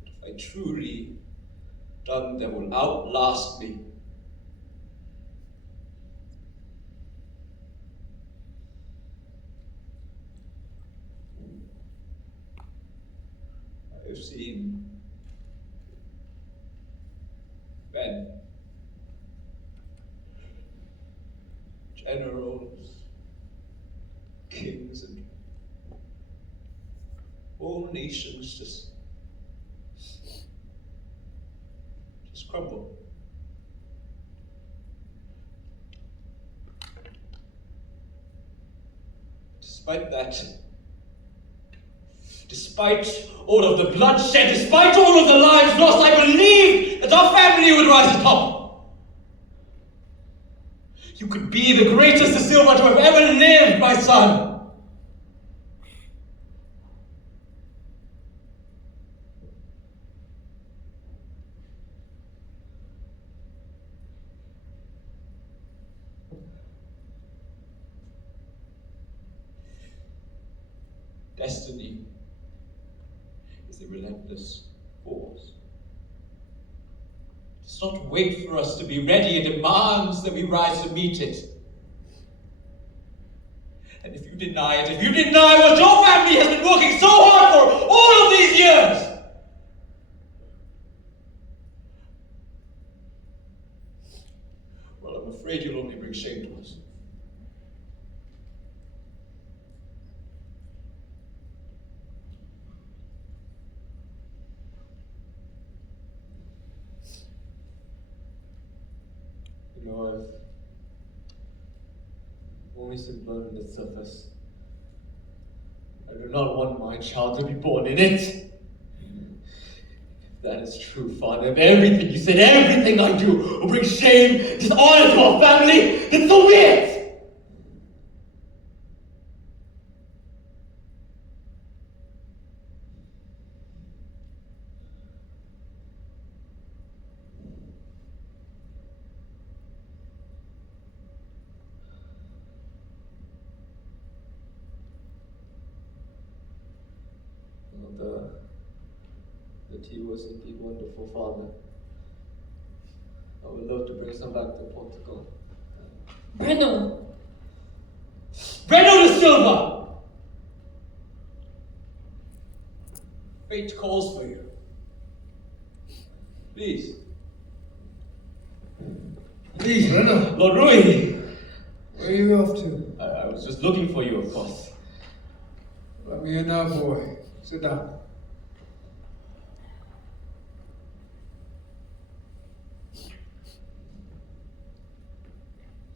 What have I truly done that will outlast me? I have seen men, generals, kings, and whole nations just crumble. Despite that, despite all of the bloodshed, despite all of the lives lost, I believed that our family would rise atop. You could be the greatest Silva to have ever lived, my son. Destiny is a relentless force. It does not wait for us to be ready and demands that we rise to meet it. And if you deny it, if you deny what your family has been working so hard for all of these years, well, I'm afraid you'll only bring shame to us. You know, I've only seen blood on its surface. I do not want my child to be born in it. If that is true, Father, if everything you said, everything I do will bring shame, dishonor to our family, then so be it! The tea was indeed wonderful, Father. I would love to bring some back to Portugal. Breno! Breno de Silva! Fate calls for you. Please. Please, Breno. Lord Rui. Where are you off to? I was just looking for you, of course. Let me in now, boy. Sit down.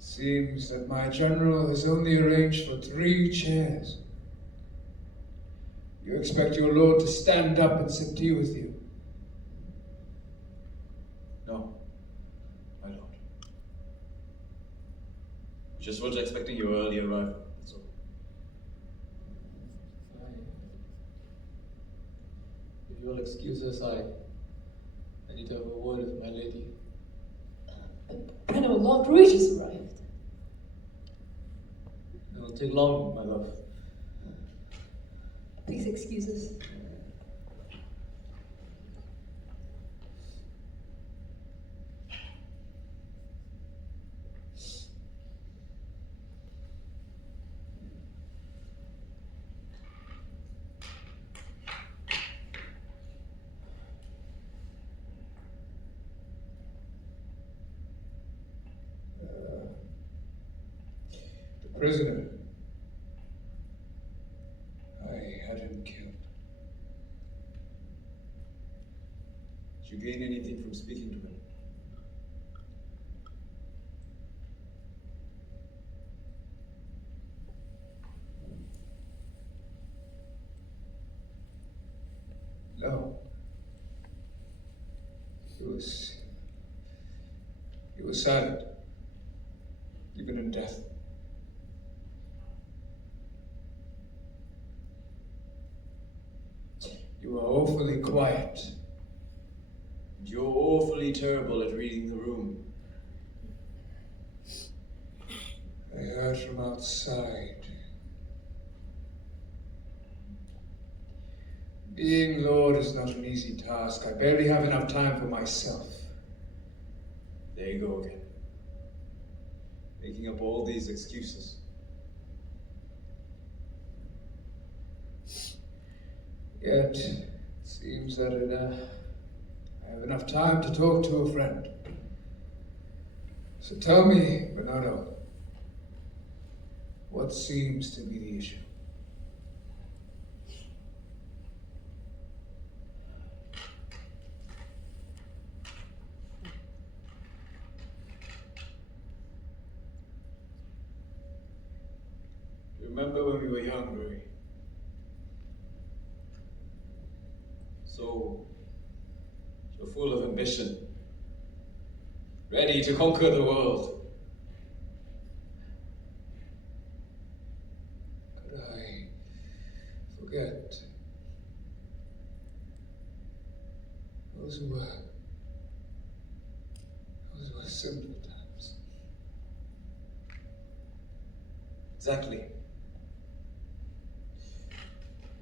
Seems that my general has only arranged for 3 chairs. You expect your lord to stand up and sip tea with you? No, my lord. Just was expecting your early arrival, that's all. If you'll excuse us, I need to have a word with my lady. Breno, Lord Rui just arrived. It won't take long, my love. Please excuse us. The prisoner. I had him killed. Did you gain anything from speaking to him? No. He was silent, even in death. You were awfully quiet. And you're awfully terrible at reading the room. I heard from outside. Being Lord is not an easy task. I barely have enough time for myself. There you go again. Making up all these excuses. Yet, it seems that I have enough time to talk to a friend. So tell me, Bernardo, what seems to be the issue? remember when we were young, Rui. So full of ambition, ready to conquer the world. Could I forget those were simpler times? Exactly.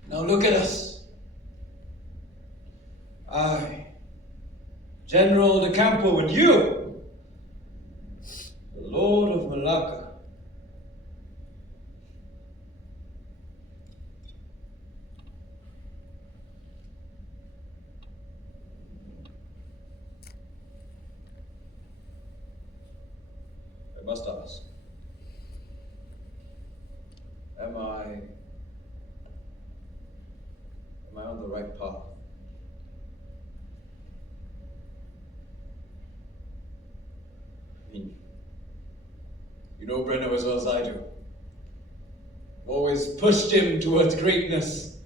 Now look at us. I, General de Campo, and you, the Lord of Malacca. I must ask, am I on the right path? You know Brenno as well as I do. Always pushed him towards greatness.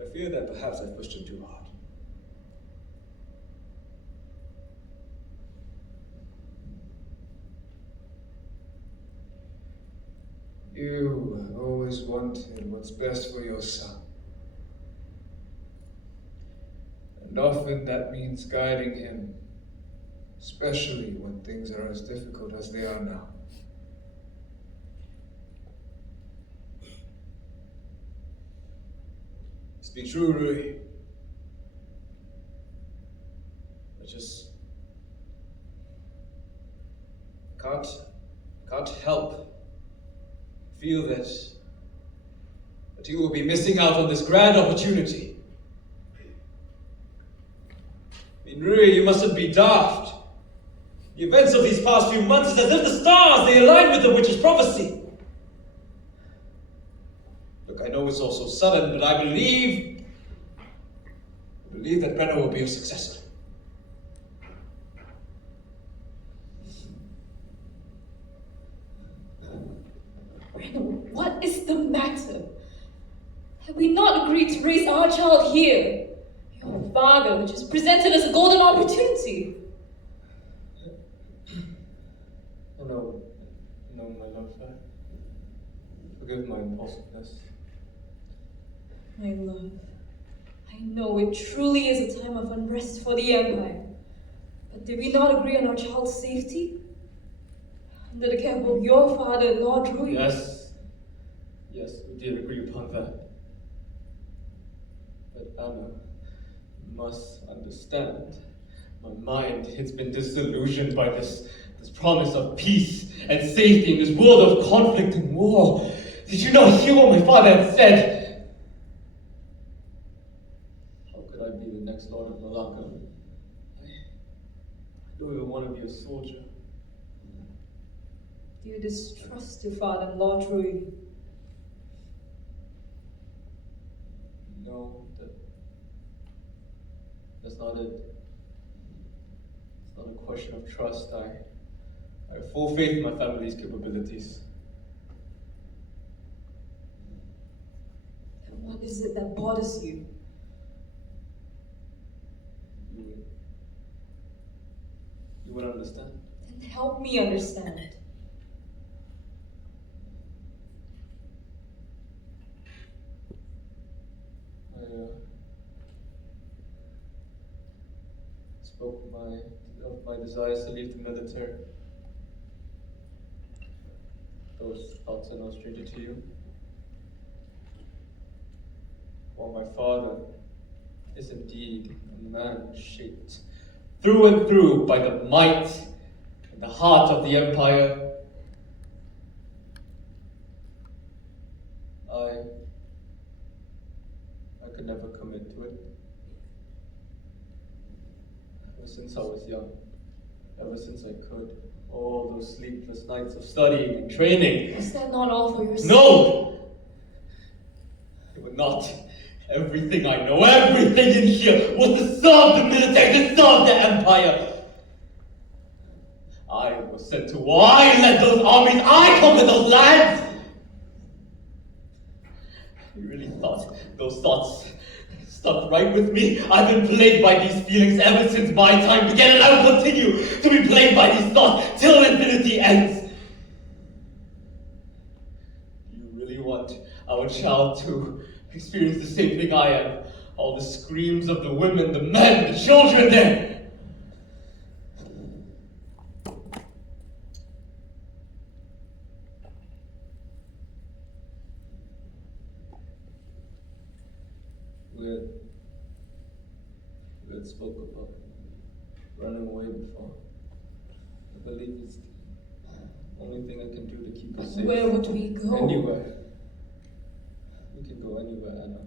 I fear that perhaps I've pushed him too hard. You have always wanted what's best for your son. And often that means guiding him, especially when things are as difficult as they are now. It's been true, Rui. I just can't help feel that you will be missing out on this grand opportunity. I mean, Rui, you mustn't be daft. The events of these past few months is as if the stars, they align with the witch's prophecy. Look, I know it's all so sudden, but I believe that Brenno will be your successor. Brenno, what is the matter? Have we not agreed to raise our child here? Your father just presented us a golden opportunity. No, my love. Forgive my impulsiveness. My love, I know it truly is a time of unrest for the Empire. But did we not agree on our child's safety? Under the care of your father, Lord Rui? Yes, we did agree upon that. But Anna, you must understand, my mind has been disillusioned by this promise of peace and safety in this world of conflict and war. Did you not hear what my father had said? How could I be the next Lord of Malacca? I don't even want to be a soldier. Do you distrust your father, Lord Rui? No, that's not it. It's not a question of trust. I have full faith in my family's capabilities. And what is it that bothers you? You would understand. Then help me understand. I spoke of my desires to leave the military. Those thoughts are no stranger to you. While my father is indeed a man shaped through and through by the might and the heart of the Empire, I could never commit to it. Ever since I was young, ever since I could, all those sleepless nights of studying and training. Is that not all for your sake? No! It would not. Everything I know, everything in here was to serve the military, to serve the Empire. I was sent to war. I led those armies. I conquered those lands. You really thought those thoughts stuck right with me? I've been plagued by these feelings ever since my time began, and I will continue to be plagued by these thoughts till infinity ends. Do you really want our child to experience the same thing I am? All the screams of the women, the men, the children there. We had spoke about running away before. I believe it's the only thing I can do to keep us safe. Where would we go? Anywhere. We can go anywhere, Anna.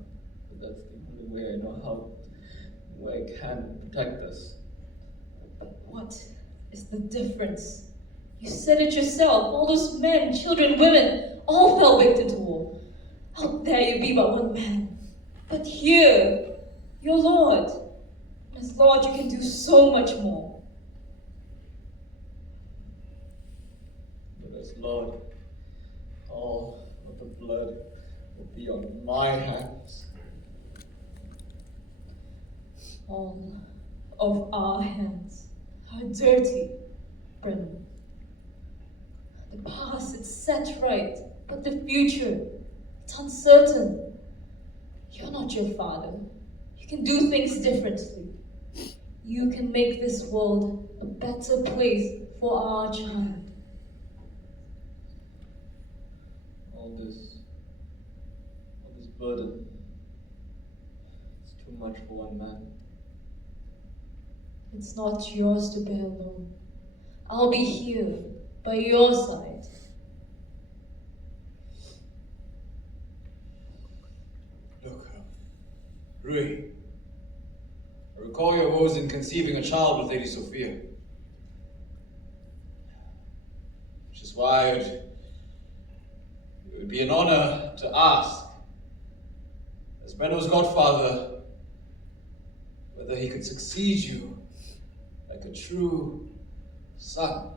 But that's the only way I know how, way I can protect us. What is the difference? You said it yourself. All those men, children, women, all fell victim to war. How dare you be but one man? But here, your Lord. As Lord, you can do so much more. But as Lord, all of the blood will be on my hands. All of our hands are dirty, Brennan. The past, it's set right, but the future, it's uncertain. You're not your father. You can do things differently. You can make this world a better place for our child. All this burden, it's too much for one man. It's not yours to bear alone. I'll be here, by your side. Look, Rui, I recall your woes in conceiving a child with Lady Sophia. Which is why it would be an honor to ask, as Benno's godfather, whether he could succeed you like a true son.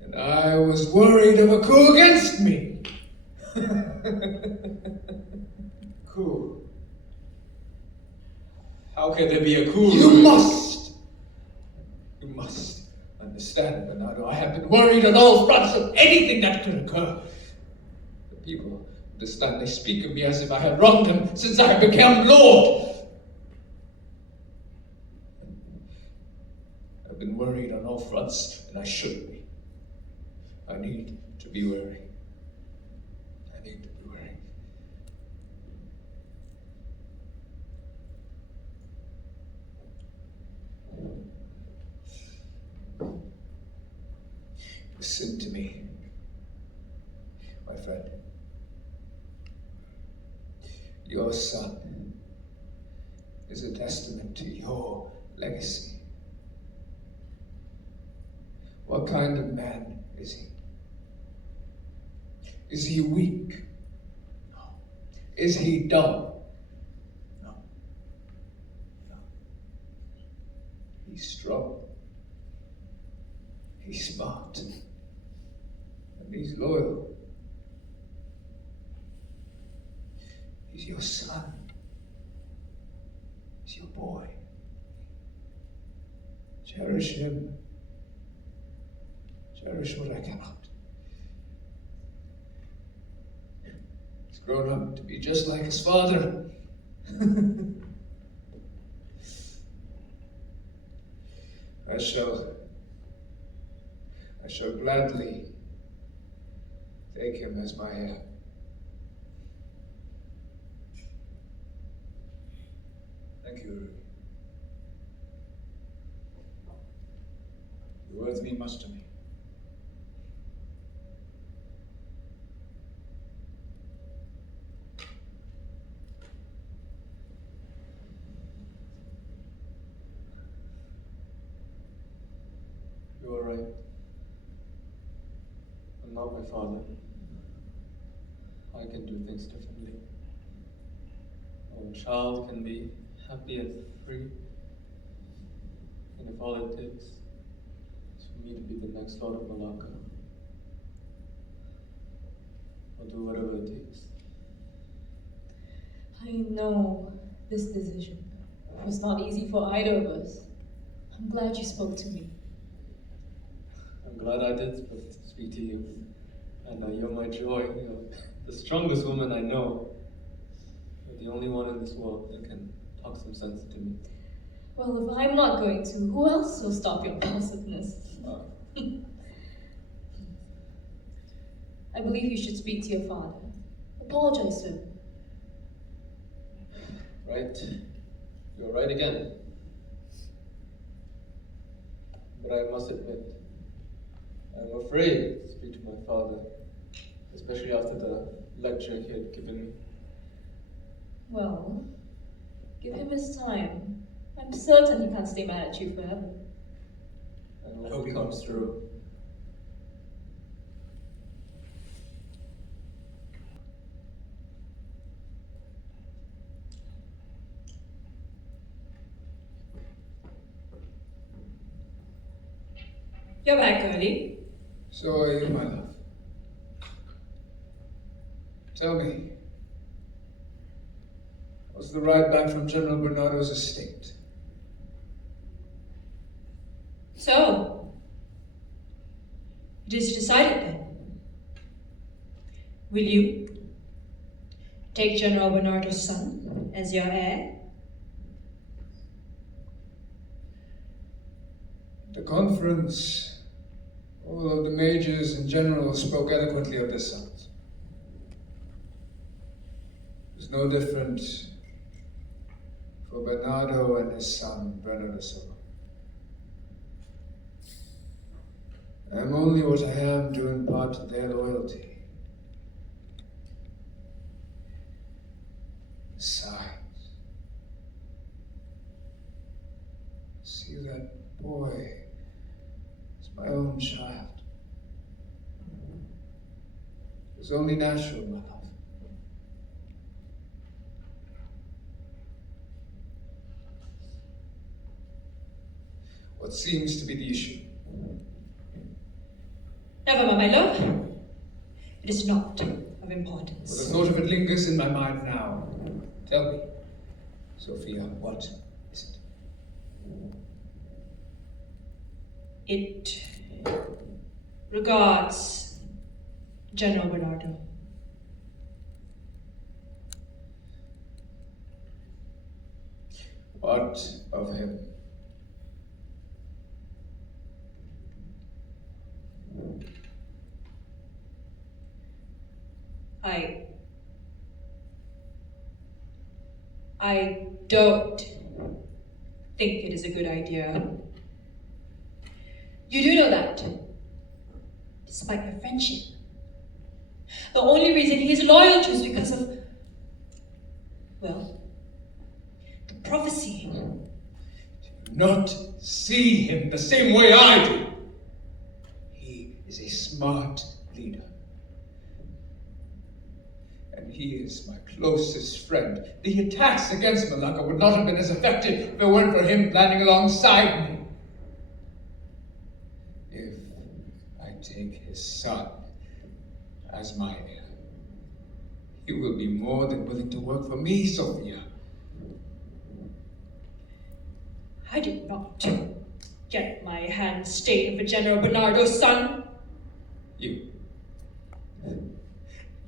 And I was worried of a coup against me. Coup? How can there be a coup? You must understand, Bernardo. I have been worried on all fronts of anything that could occur. The people understand. They speak of me as if I had wronged them since I became Lord. I've been worried on all fronts, and I shouldn't be. I need to be wary. I need to be wary. Listen to me, my friend. Your son is a testament to your legacy. What kind of man is he? Is he weak? No. Is he dumb? No. No. He's strong. He's smart. And he's loyal. He's your son. He's your boy. Cherish him. Cherish what I cannot. He's grown up to be just like his father. I shall gladly take him as my heir. Thank you, Rui. Your words mean much to me. You are right. I'm not my father. I can do things differently. my child can be happy and free. And if all it takes is for me to be the next Lord of Malacca, I'll do whatever it takes. I know this decision was not easy for either of us. I'm glad you spoke to me. I'm glad I did speak to you. And you're my joy. You're the strongest woman I know. You're the only one in this world that can talk some sense to me. Well, if I'm not going to, who else will stop your impulsiveness? I believe you should speak to your father. Apologize to him. Right. You're right again. But I must admit, I'm afraid to speak to my father, especially after the lecture he had given me. Well, give him his time. I'm certain he can't stay mad at you forever. I hope he comes through. You're back early. So are you, my love. Tell me, what's the ride back from General Bernardo's estate? So, it is decided then. Will you take General Bernardo's son as your heir? The conference, all of the majors and generals spoke eloquently of their sons. It was no different for Bernardo and his son, Bernardo Silva. I am only what I am to impart their loyalty. Besides, see that boy is my own child. It's only natural, my love. What seems to be the issue? Never mind, my love. It is not of importance. Well, the thought of it lingers in my mind now. Tell me, Sophia, what is it? It regards General Bernardo. What of him? I don't think it is a good idea. You do know that, despite your friendship, the only reason he is loyal to you is because of, well, the prophecy. Not see him the same way I do. He is a smart leader. And he is my closest friend. The attacks against Malacca would not have been as effective if it weren't for him planning alongside me. If I take his son as my heir, he will be more than willing to work for me, Sophia. I did not get my hands stained for General Bernardo's son.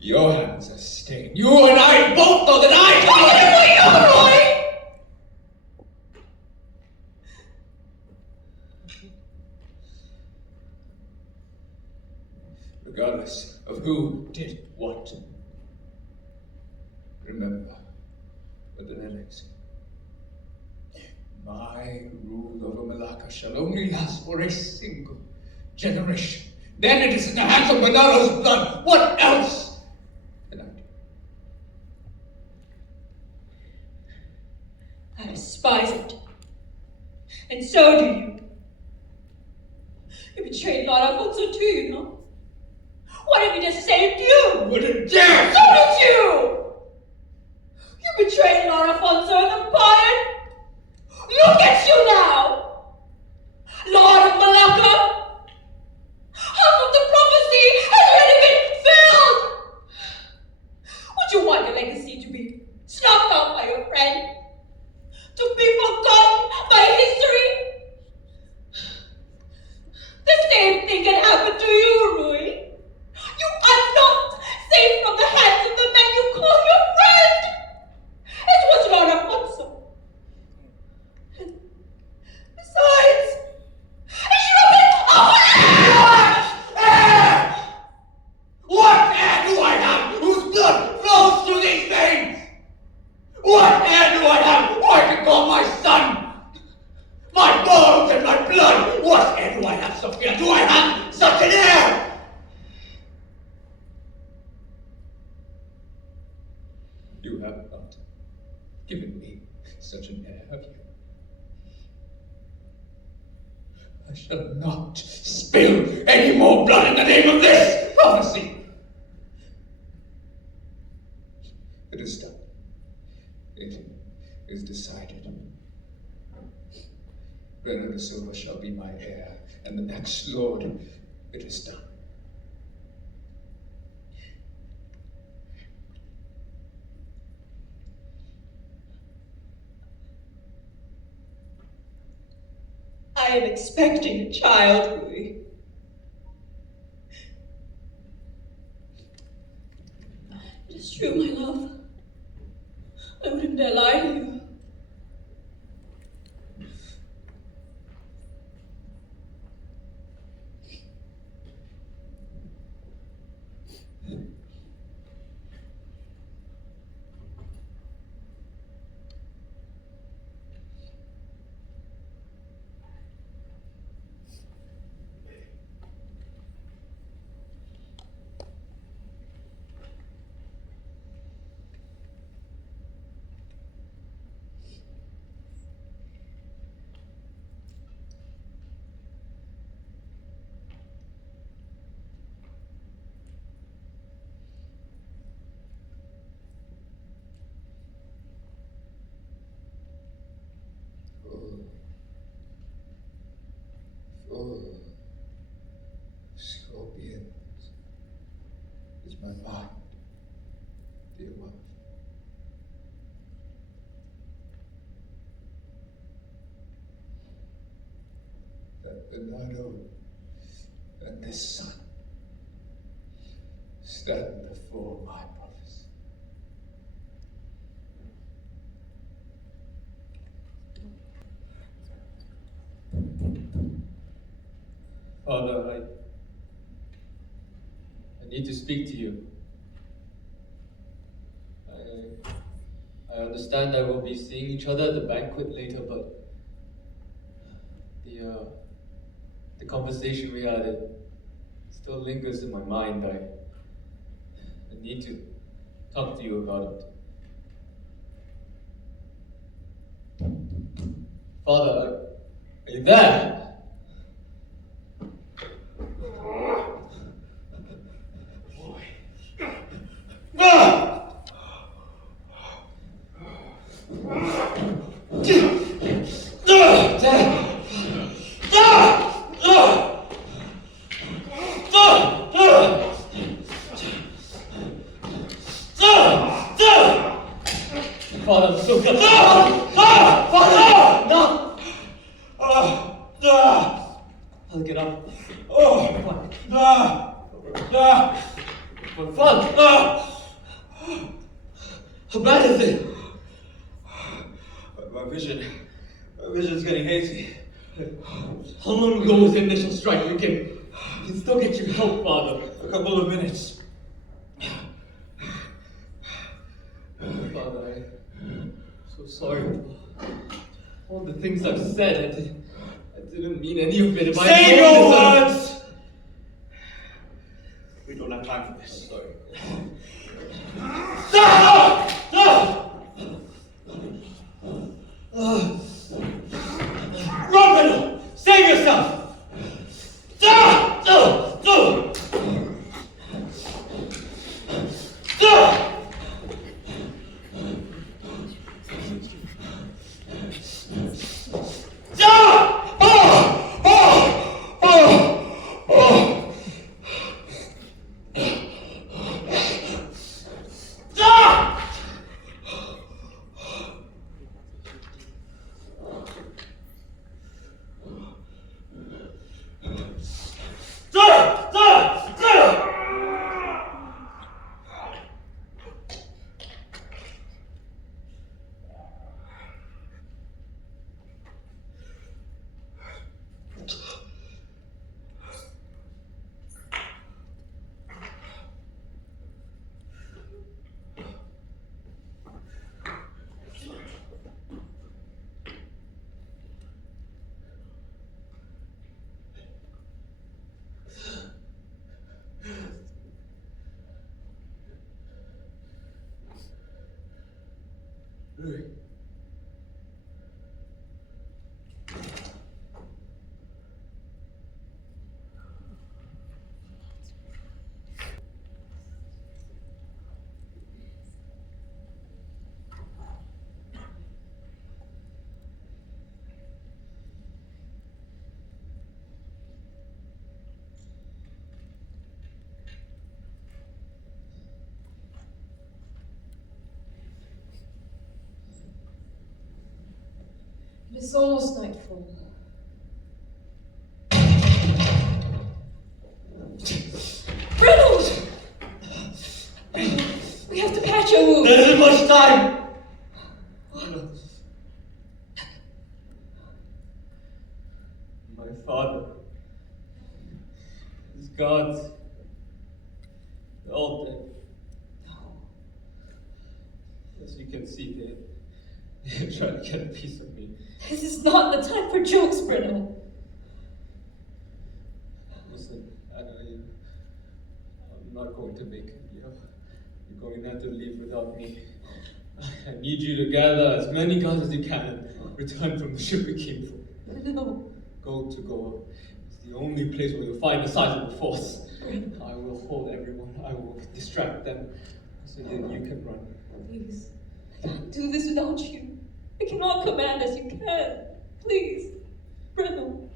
Your hands are stained. You and I both know that regardless of who did what, remember with the lyrics. My rule over Malacca shall only last for a single generation. Then it is in the hands of Bernardo's blood. What else can I do? I despise it. And so do you. You betrayed Lord Afonso too, you know. What if he just saved you? Wouldn't dare! So did you! You betrayed Lord Afonso and the pardon. Look at you now, Lord of Malacca. Half of the prophecy has already been filled. Would you want your legacy to be snuffed out by your friend? To be forgotten by history? The same thing can happen to you, Rui. You are not safe from the hands of the man you call your friend. It was Lord Afonso. Besides, it should have been What heir do I have whose blood flows through these veins? What heir do I have who I can call my son? My bones and my blood! What heir do I have, Sophia? Do I have such an heir? You have not given me such an heir, have you? I shall not Spill any more blood in the name of this prophecy! It is done. It is decided. Bernardo Silva shall be my heir, and the next lord. It is done. I am expecting a child, Rui. It is true, my love. I wouldn't dare lie to you. Scorpions is my mind, dear wife. That Bernardo and this son stand before my prophecy. Father, I need to speak to you. I understand that we'll be seeing each other at the banquet later, but the conversation we had, it still lingers in my mind. I need to talk to you about it. Father, are you there? Father, I'm so good. Father! No! I'll get up. For fun! How bad is it? My vision's getting hazy. How long ago was the initial strike? We can still get you help, Father. A couple of minutes. Father, I'm so sorry. All the things I've said, I didn't mean any of it. Say your words! We don't have time for this. Sorry. Run, Bernardo! Save yourself! Rui. It's almost nightfall. Reynolds! We have to patch your wound. There isn't much time! My father, his gods, they're all dead. As you can see, they're trying to get a piece of me. This is not the time for jokes, Bruno. Listen, Anna, I'm not going to make it. You're going to have to leave without me. I need you to gather as many gods as you can and return from the ship we came from. No. Go to Goa. It's the only place where you'll find a sizable force. I will hold everyone. I will distract them so that you can run. Please. I can't do this without you. I cannot command as you can. Please. Bruno.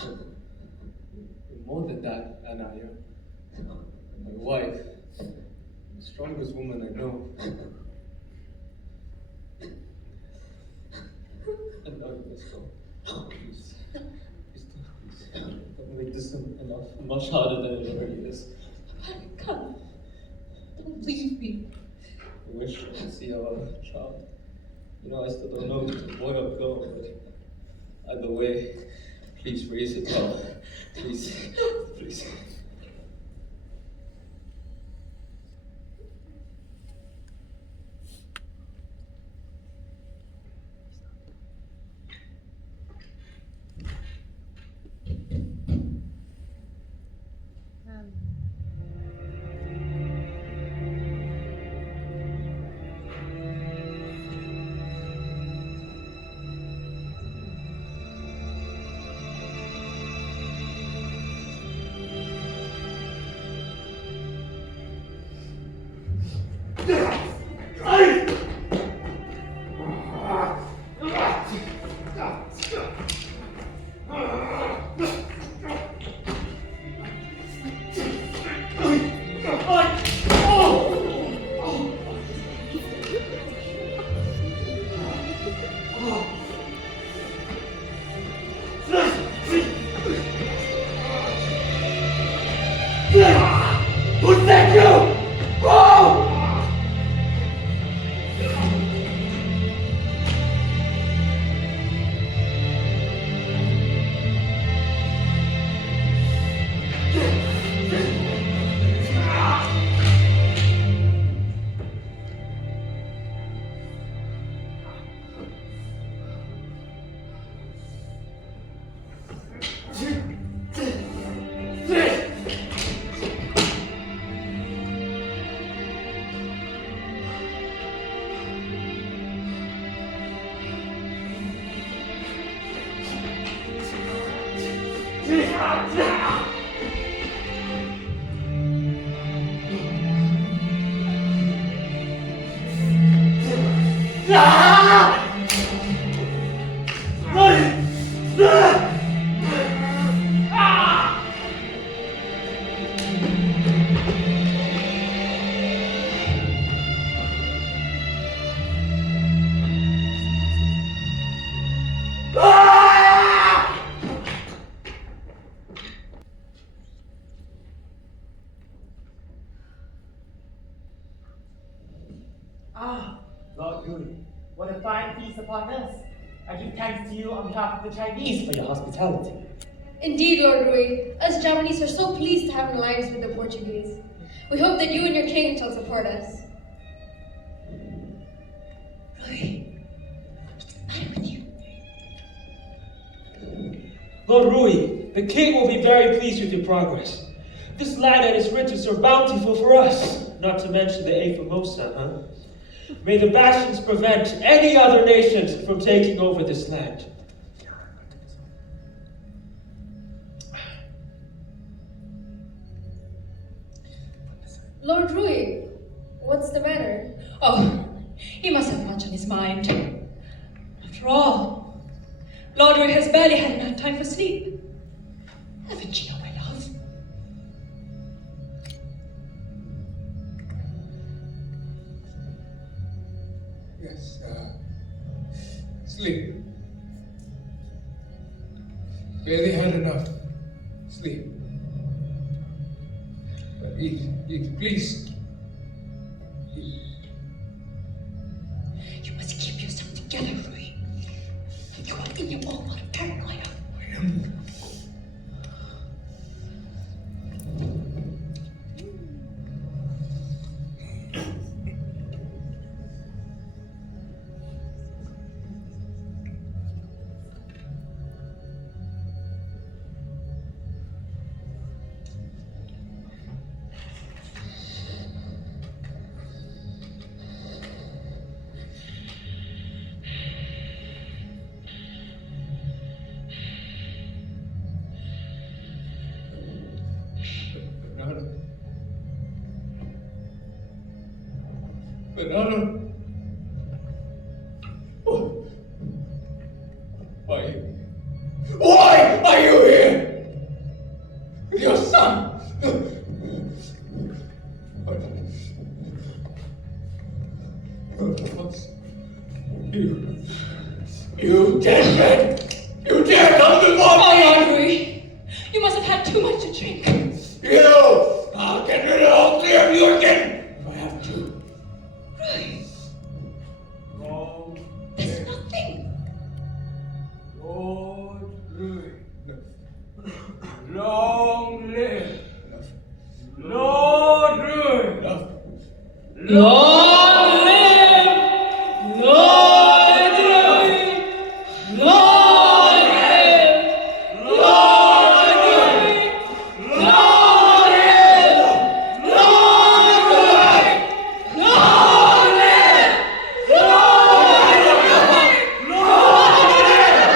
You're more than that, Aliya. My wife. The strongest woman I know. And now you must go. Please. Please. Don't make this much harder than it already is. Come. Don't leave me. I wish I could see our child. I still don't know if it's a boy or a girl, but either way, please raise it well. Please. Please. Who sent you? Oh! Lord Rui, what a fine feast upon us. I give thanks to you on behalf of the Chinese for your hospitality. Indeed, Lord Rui, us Japanese are so pleased to have an alliance with the Portuguese. We hope that you and your king shall support us. Rui, what's the matter with you? Lord Rui, the king will be very pleased with your progress. This land and its riches are bountiful for us, not to mention the Afonso, huh? May the Bashans prevent any other nations from taking over this land. Lord Rui, what's the matter? Oh, he must have much on his mind. After all, Lord Rui has barely had enough time for sleep. Haven't you, my love? Yes, sleep. Barely had enough sleep. But eat, please. Eat. You must keep yourself together, Rui. You are in your own world of paranoia. I am. Bernardo. Why are you here? With your son? You dead man! You dare come before me! Oh, Lord Rui, you must have had too much to drink. You! I'll get rid of all three of you again if I have to. Rui, Wrong. there's nothing. Lord Rui. Long live. Lord Rui. Long live Lord Rui! Long live Lord Rui! Long live Lord Rui! Long live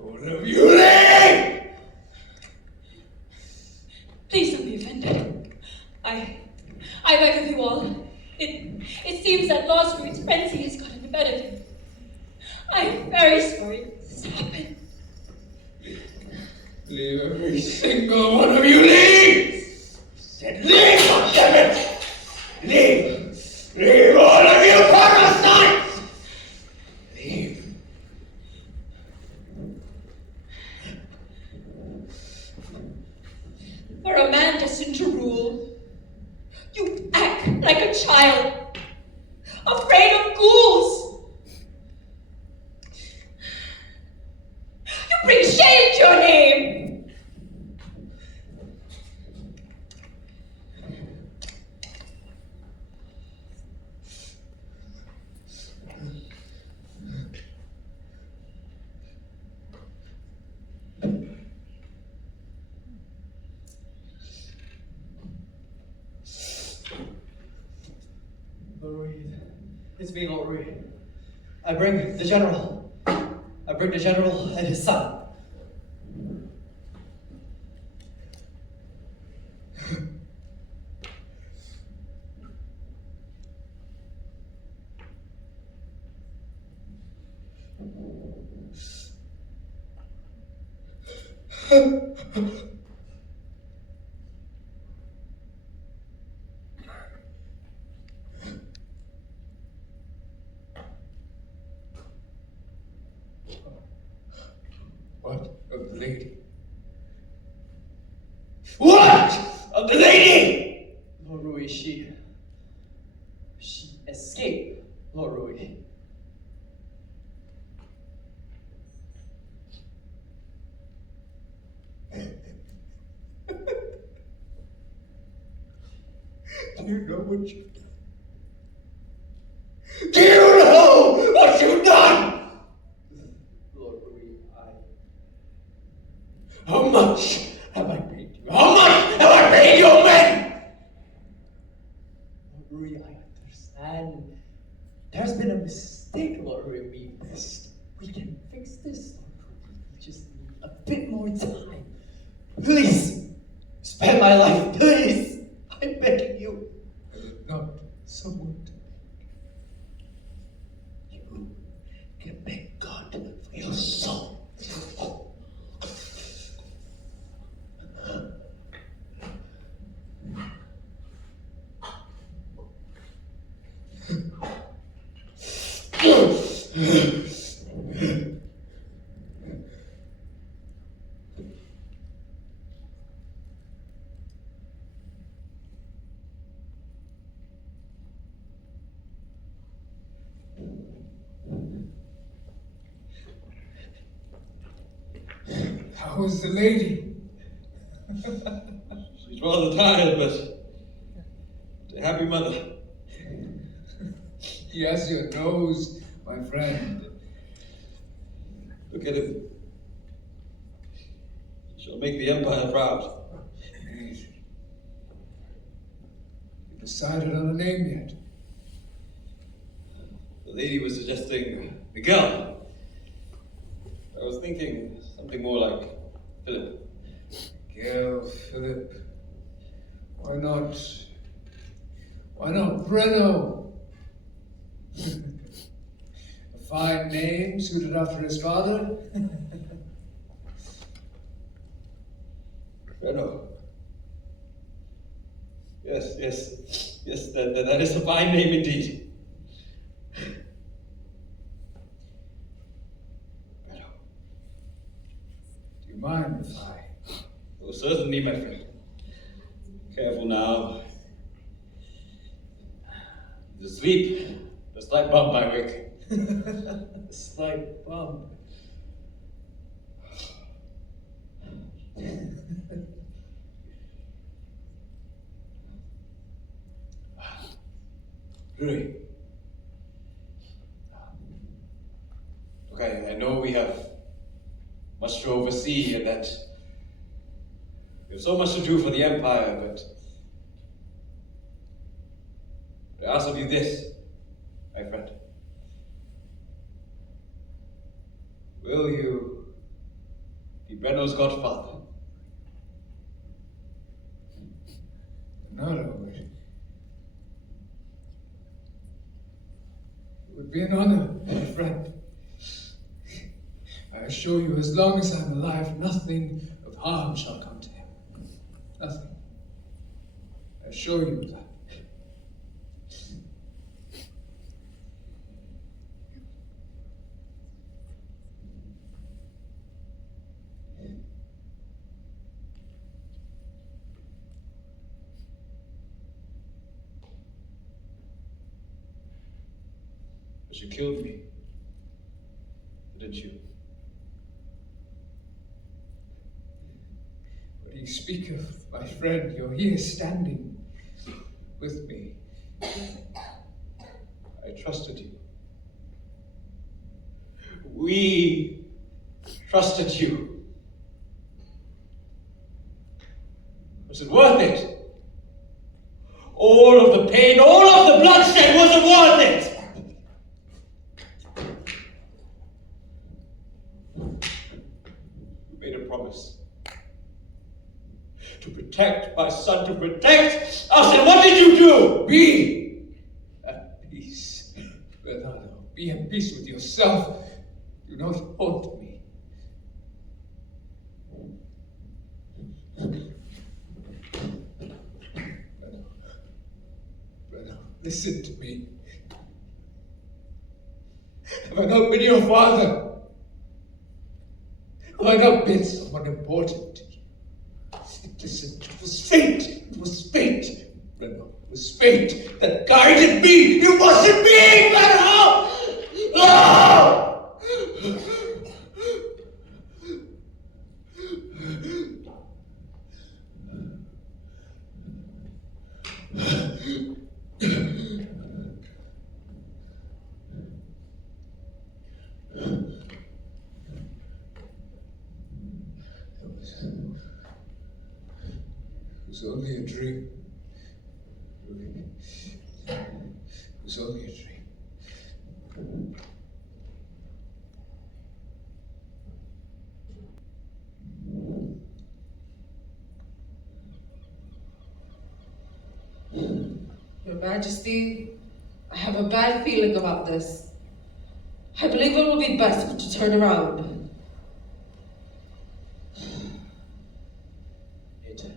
All of you leave! Please don't be offended. I beg of you all. It seems that Lord Rui's frenzy has gotten the better of him. I am very sorry this happened. Leave every single one of you leave! Said leave, goddammit! Leave! Leave all of you parasites! Leave. For a man destined to rule, you act like a child, afraid of ghouls. You bring shame to your name. Lord Rui, it's me, Lord Rui. I bring the general. I bring the general and his son. What of the lady? What of the lady? Lord Rui, she escaped, Lord Rui. Do you know what you've done? Do you know what you've done? Lord Rui, How much have I paid you? How much have I paid you, men? Lord Rui, I understand. There's been a mistake, Lord Rui. We can fix this, Lord Rui. We just need a bit more time. Please, spare my life, please. I'm begging you. I am not someone to beg. You can beg God for your soul. How is the lady? She's rather tired, but a happy mother. He has your nose, my friend. Look at him. He shall make the Empire proud. You decided on a name yet? The lady was suggesting Miguel. I was thinking something more like Philip. Miguel, Philip. Why not Breno? A fine name suited after his father. Breno. Yes, that is a fine name indeed. Breno. Do you mind if I? Oh, certainly, my friend. Careful now. The sleep, the slight bump I wake. A slight bump. Rui. Okay, I know we have much to oversee and that we have so much to do for the Empire, but I ask of you this, my friend. Will you be Breno's godfather? Bernardo, it would be an honor, my friend. I assure you, as long as I'm alive, nothing of harm shall come to him. Nothing. I assure you that. But you killed me, didn't you? What do you speak of, my friend? You're here standing with me. I trusted you. We trusted you. Was it worth it? All of the pain, all of the bloodshed, was it worth it? You made a promise. To protect my son, to protect us, and what did you do? Be at peace, Bernardo. Be at peace with yourself. Do not haunt me. Breno, listen to me. Have I not been your father? Have I not been someone important to you? Listen, it was fate. It was fate. Breno, it was fate that guided me. You wasn't being Breno! No! was only a dream. It was only a dream. Your Majesty, I have a bad feeling about this. I believe it will be best to turn around. It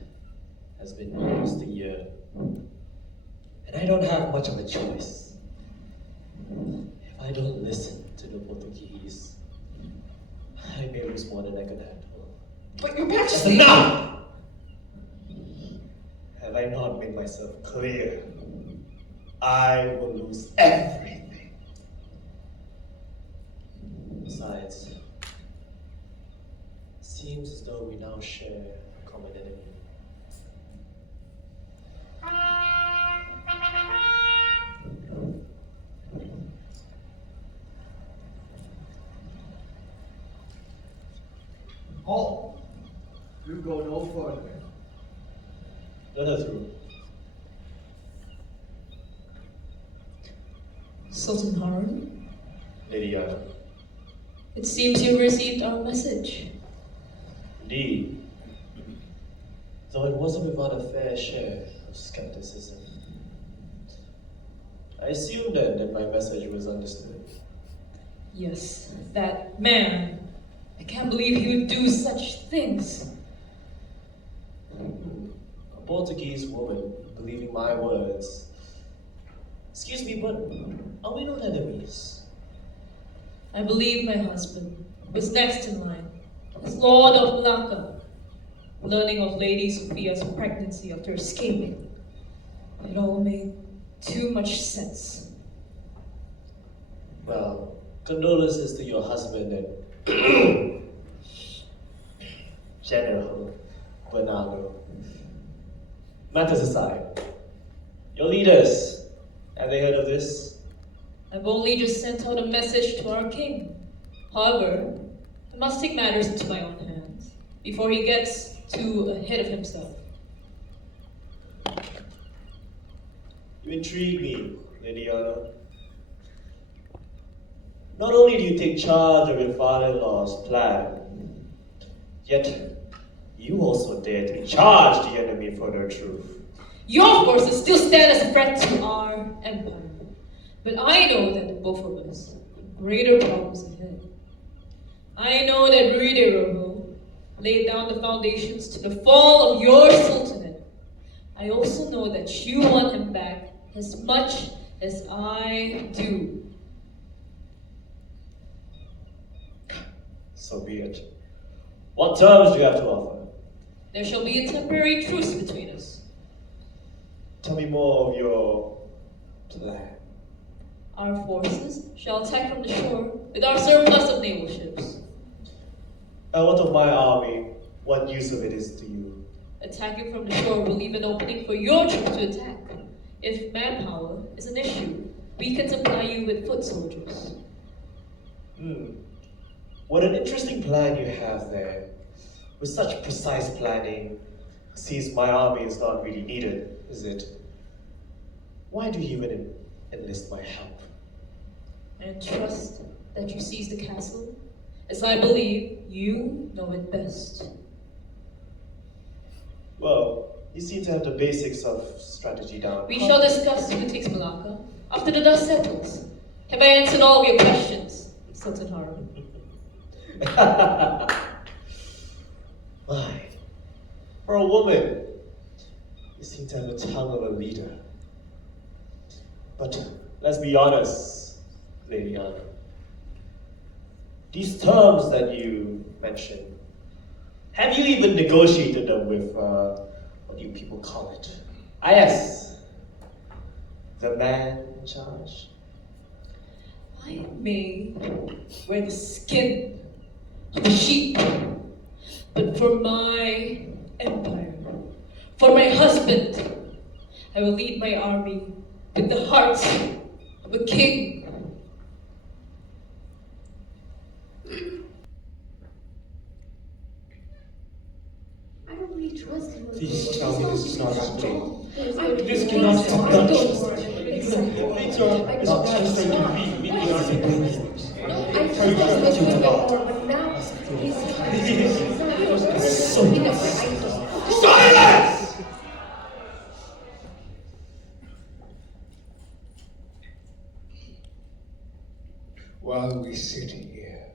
has been almost a year, and I don't have much of a choice. If I don't listen to the Portuguese, I may lose more than I can handle. But Your Majesty... Enough! Have I not made myself clear? I will lose everything. Besides, it seems as though we now share a common enemy. Halt! You go no further. Let her through. Sultan Harun, Lady Yana. it seems you received our message. Indeed. Though it wasn't without a fair share of skepticism. I assumed then that my message was understood. Yes, that man. I can't believe he would do such things. A Portuguese woman believing my words. Excuse me, but are we not enemies? I believe my husband was next in line as Lord of Malacca, learning of Lady Sophia's pregnancy after escaping. It all made too much sense. Well, condolences to your husband and General Bernardo. Matters aside, your leaders, have they heard of this? I've only just sent out a message to our king. However, I must take matters into my own hands before he gets too ahead of himself. You intrigue me, Lady Anna. Not only do you take charge of your father-in-law's plan, yet you also dare to charge the enemy for their truth. Your forces still stand as a threat to our empire. But I know that both of us have greater problems ahead. I know that Rui De Rojo laid down the foundations to the fall of your sultanate. I also know that you want him back as much as I do. So be it. What terms do you have to offer? There shall be a temporary truce between us. Tell me more of your plan. Our forces shall attack from the shore with our surplus of naval ships. And what of my army? What use of it is to you? Attacking from the shore will leave an opening for your troops to attack. If manpower is an issue, we can supply you with foot soldiers. What an interesting plan you have there. With such precise planning, seems my army is not really needed, is it? Why do you even enlist my help? I trust that you seize the castle, as I believe you know it best. Well, you seem to have the basics of strategy down. We shall discuss who takes Malacca after the dust settles. Have I answered all of your questions, Sultan Harun? Why? For a woman, you seem to have the tongue of a leader. But let's be honest, Lady Anna. These terms that you mentioned, have you even negotiated them with, what do you people call it? Yes, the man in charge? I may wear the skin of a sheep, but for my empire, for my husband, I will lead my army with the heart of a king. I don't really Please tell me this is not happening. This cannot have done. Things are not just as they can be. We cannot be doing this. Silence! While we sit here,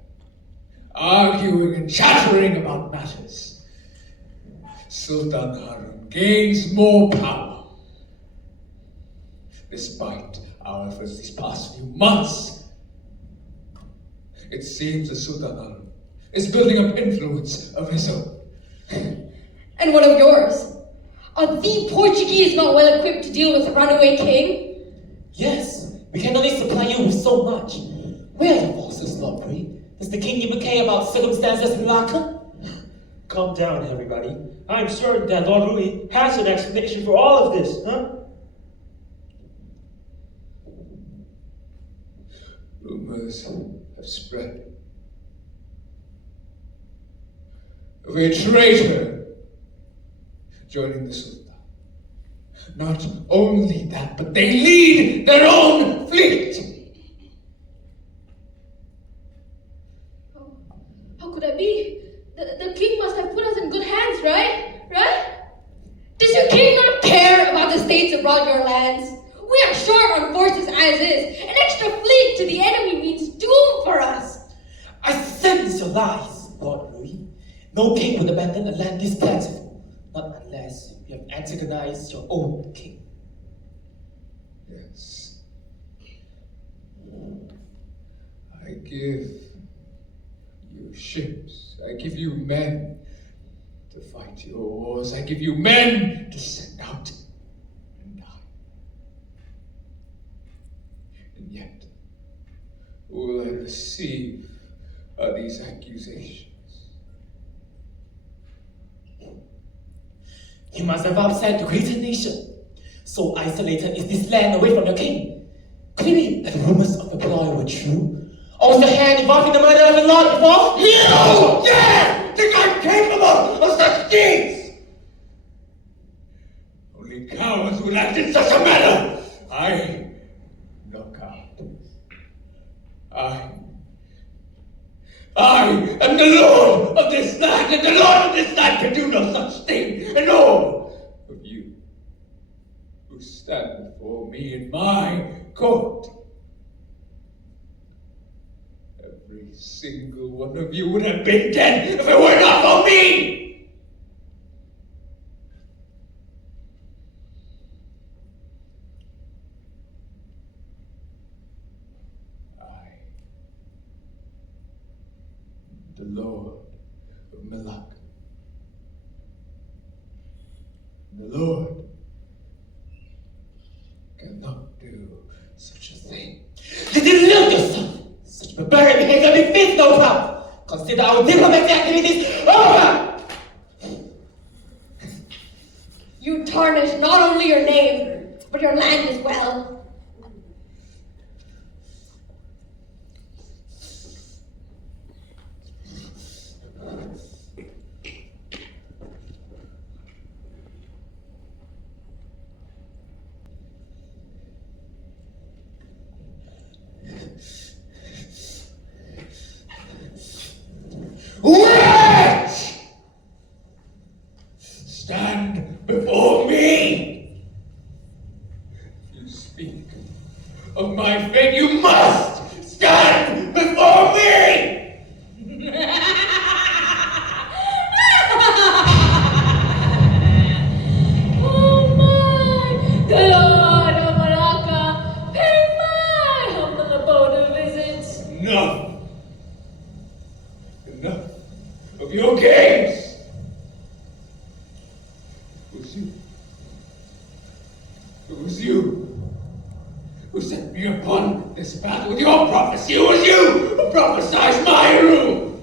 arguing and chattering about matters, Sultan Harun gains more power. Despite our efforts these past few months, it seems that Sultan Harun is building up influence of his own. And what of yours? Are the Portuguese not well equipped to deal with a runaway king? Yes, we can only supply you with so much. Where are the forces, Lord Rui? Does the king even care about circumstances in Malacca? Calm down, everybody. I'm certain that Lord Rui has an explanation for all of this, huh? Rumors have spread of a traitor joining the Sultan. Not only that, but they lead their own fleet. How could that be? The king must have put us in good hands, right? Right? Does your king not care about the states around your lands? We are short on forces as is. An extra fleet to the enemy means doom for us. I sense your lies, Lord Rui. No king would abandon a land this plentiful, not unless you have antagonized your own king. Yes. I give you ships. I give you men to fight your wars. I give you men to send out and die. And yet, all I receive are these accusations. You must have upset the greater nation. So isolated is this land away from your king. Could it be that the rumors of the ploy were true? Or was the hand involved in the murder of his lord before? You dare think I'm capable of such deeds? Only cowards would act in such a manner. I no coward. I am the lord of this land, and the lord of this land can do no such thing. And all Of you who stand before me in my court, every single one of you would have been dead if it were not for me! I, the Lord of Malacca, the Lord cannot do such a thing. You delude yourself! Such barbaric behavior befits no crown! Consider our diplomatic activities over! You tarnish not only your name, but your land as well. Wretch! Stand before me! You speak of my fate, you must stand before me! Oh my, the Lord of Malacca, pay my humble abode a visit. Enough! Enough of your games! It was you who sent me upon this path with your prophecy. It was you who prophesied my ruin.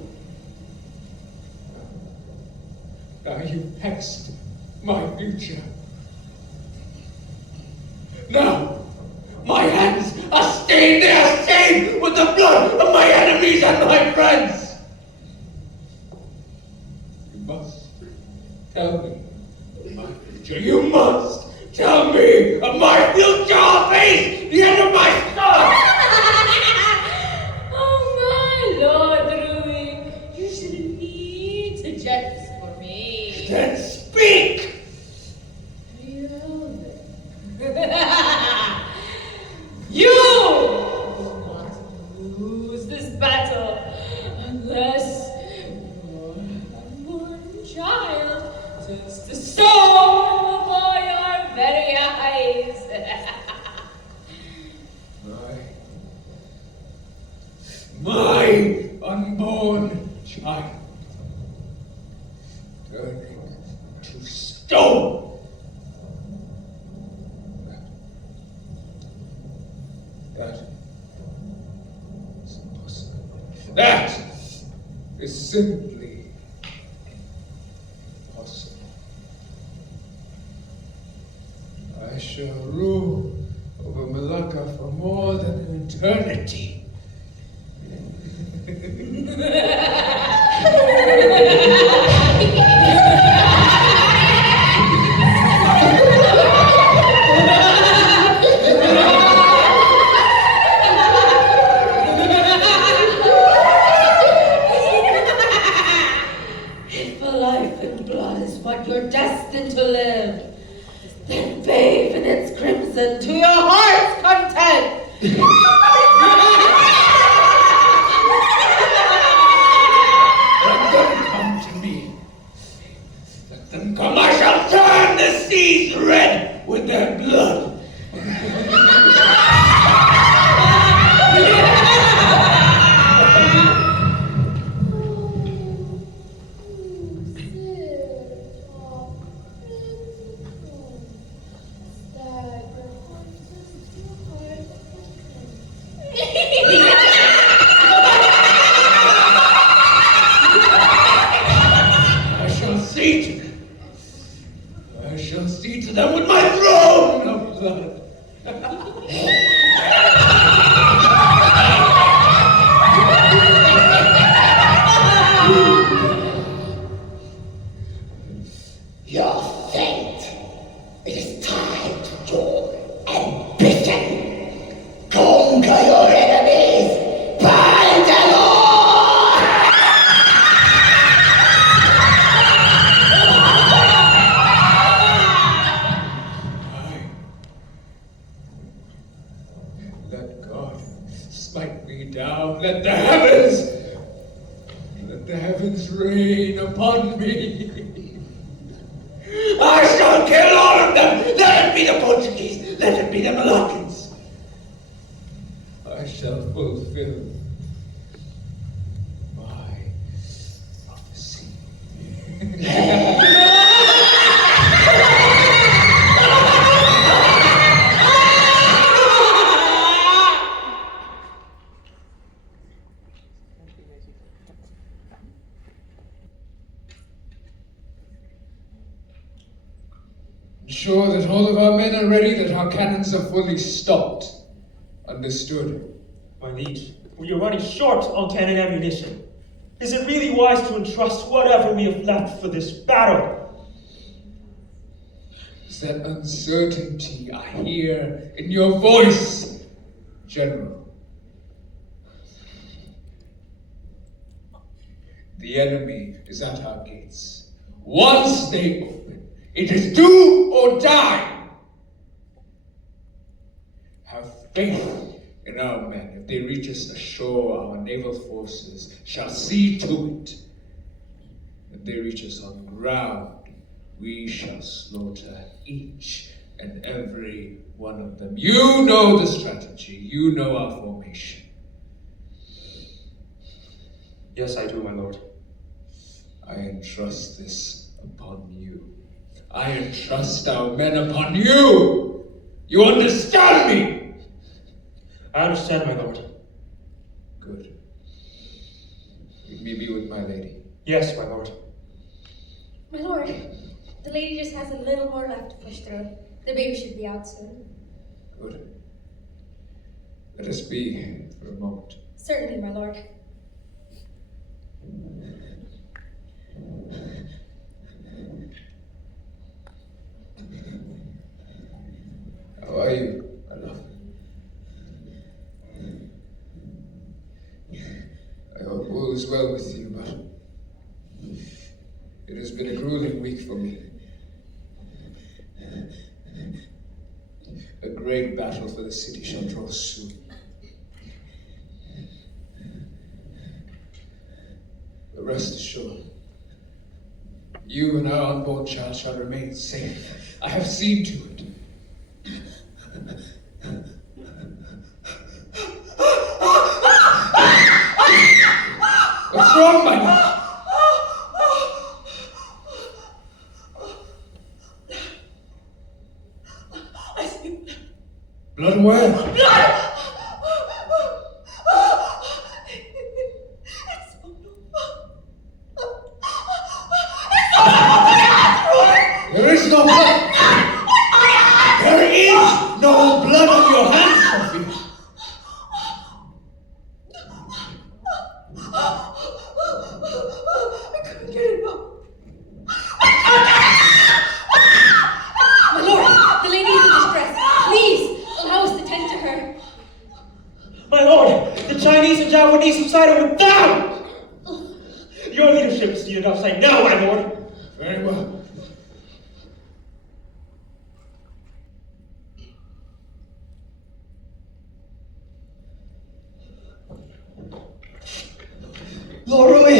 Now you've hexed my future. Now my hands are stained, they are stained with the blood of my enemies and my friends. You must tell me future. You must tell me of my future or face the end of my son! Oh my Lord Rui, you shouldn't need to jest for me. Then speak! You will not lose this battle unless your unborn child turns to stone before your very eyes. My unborn child turning to stone. That is impossible. That is simply impossible. I shall rule over Malacca for more than an eternity. If a life and blood is what you're destined to live, then bathe in its crimson to your heart's content. Let them come to me. Let them come. I shall turn the seas red with their blood. I shall see to them with my throne of blood. Your fate. It is time to join ambition. Conquer your enemies. Burn them all. Let God smite me down. Let the heavens rain upon me. I shall kill all of them. Let it be the Portuguese. Let it be the Moluccans. I shall fulfill my prophecy. Ensure that all of our men are ready, that our cannons are fully stocked. Understood. My liege, we are running short on cannon ammunition. Is it really wise to entrust whatever we have left for this battle? Is that uncertainty I hear in your voice, General? The enemy is at our gates. Once they open, it is do or die. Have faith in our men. If they reach us ashore, our naval forces shall see to it. If they reach us on ground, we shall slaughter each and every one of them. You know the strategy. You know our formation. Yes, I do, my lord. I entrust this upon you. I entrust our men upon you. You understand me? I understand, my lord. Good. Let me be with my lady. Yes, my lord. My lord, the lady just has a little more left to push through. The baby should be out soon. Good. Let us be for a moment. Certainly, my lord. well with you, but it has been a grueling week for me. A great battle for the city shall draw soon. But rest assured, you and our unborn child shall remain safe. I have seen to it. What's wrong, my love? I see Blood where? blood! There is no blood! There is no blood on your hands, Sophia! I couldn't get it up. My lord, the lady is in distress. Please, allow us to tend to her. My lord, the Chinese and Japanese have sided with them! Your leadership is needed outside now, my lord. Very well. Lord Rui,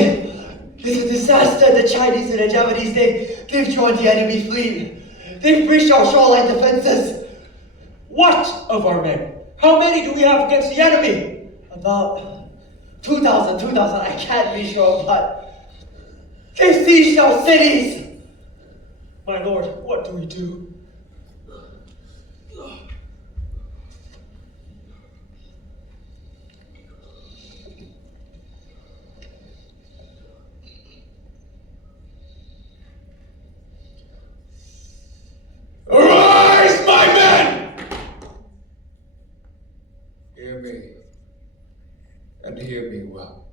it's a disaster. The Chinese and the Japanese, they've joined the enemy fleet. They've breached our shoreline defenses. What of our men? How many do we have against the enemy? About 2,000, I can't be sure, but they've sieged our cities. My lord, what do we do? Arise, my men! Hear me, and hear me well.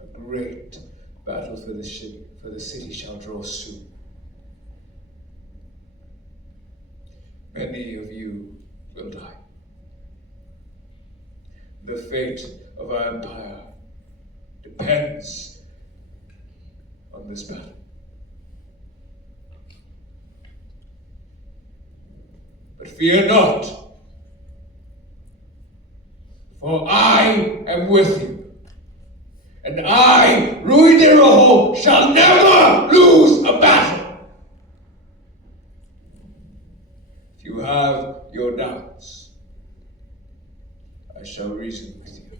A great battle for the city shall draw soon. Many of you will die. The fate of our empire depends on this battle. But fear not, for I am with you, and I, Rui De Rojo, shall never lose a battle. If you have your doubts, I shall reason with you.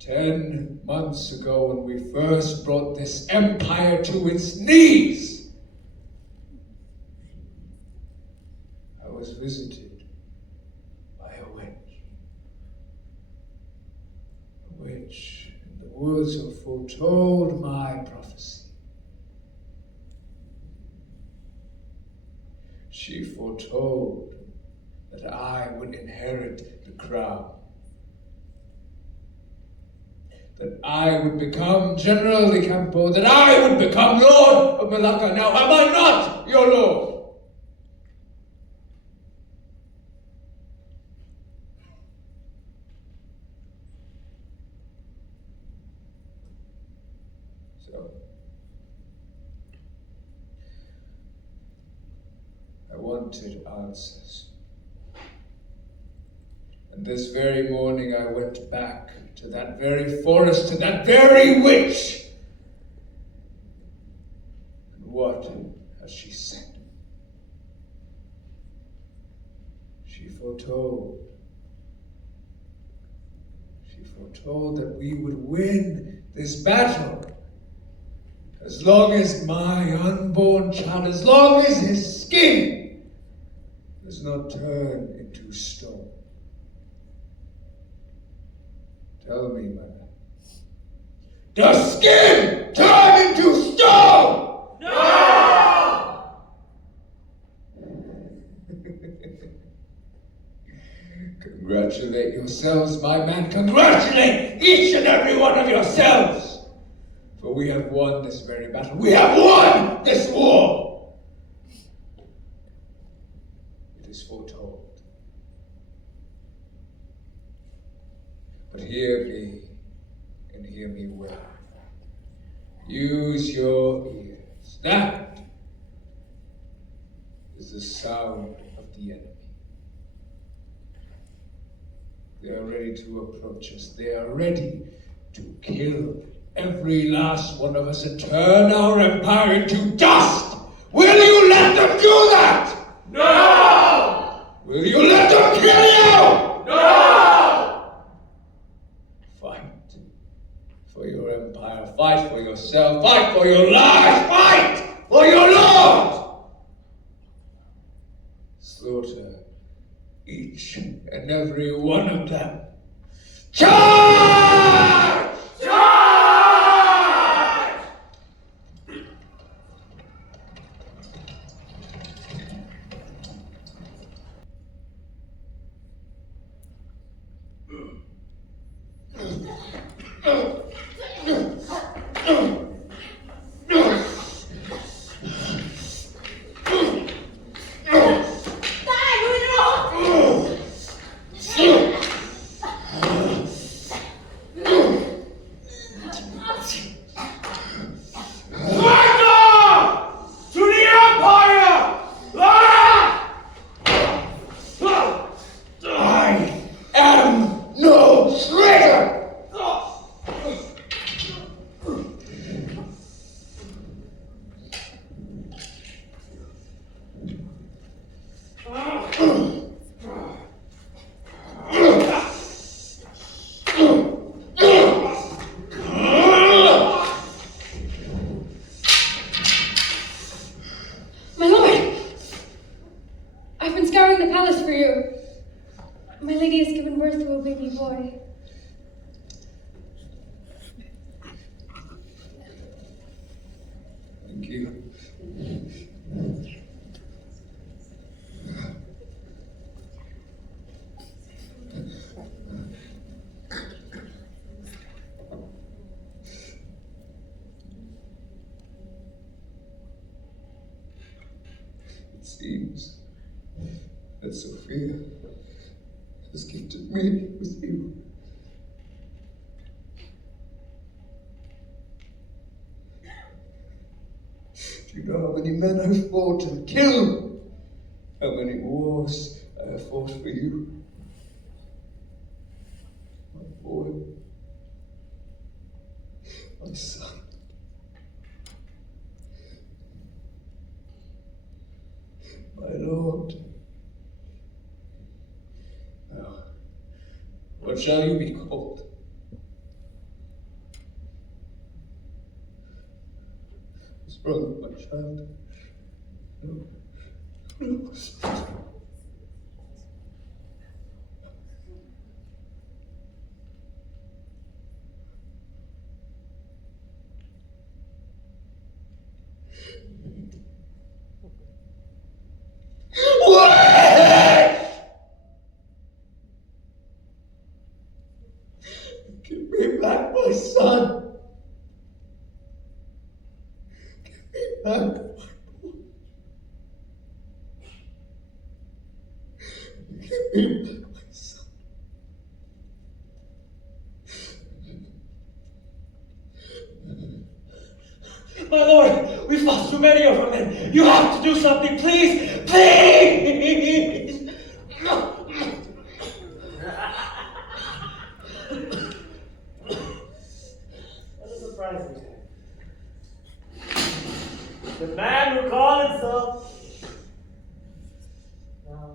10 months ago, when we first brought this empire to its knees, I was visited by a witch. A witch in the woods who foretold my prophecy. She foretold that I would inherit the crown. That I would become General de Campo, that I would become Lord of Malacca. Now, am I not your Lord? So, I wanted answers. And this very morning I went back to that very forest, to that very witch. And what has she said? She foretold that we would win this battle as long as my unborn child, as long as his skin does not turn into stone. Tell me, my man. Does skin turn into stone? No! Congratulate yourselves, my man. Congratulate each and every one of yourselves. For we have won this very battle. We have won this war. It is foretold hear me, and hear me well. Use your ears. That is the sound of the enemy. They are ready to approach us. They are ready to kill every last one of us and turn our empire into dust. Will you let them do that? No! Will you let them kill you? No! Fight for your empire. Fight for yourself. Fight for your life. Fight for your Lord. Slaughter each and every one of them. Charge! Charge! Seems that Sophia has gifted me with you. Do you know how many men I've fought and killed? How many wars I have fought for you? My boy, my son. My Lord. Now, what shall you be called? What's wrong with my child? No. No. Give me back my son. Give me back my boy. Give me back my son. My lord, we've lost too many of our men. You have to do something, please! Please! What a surprise we had. The man who called himself. Now,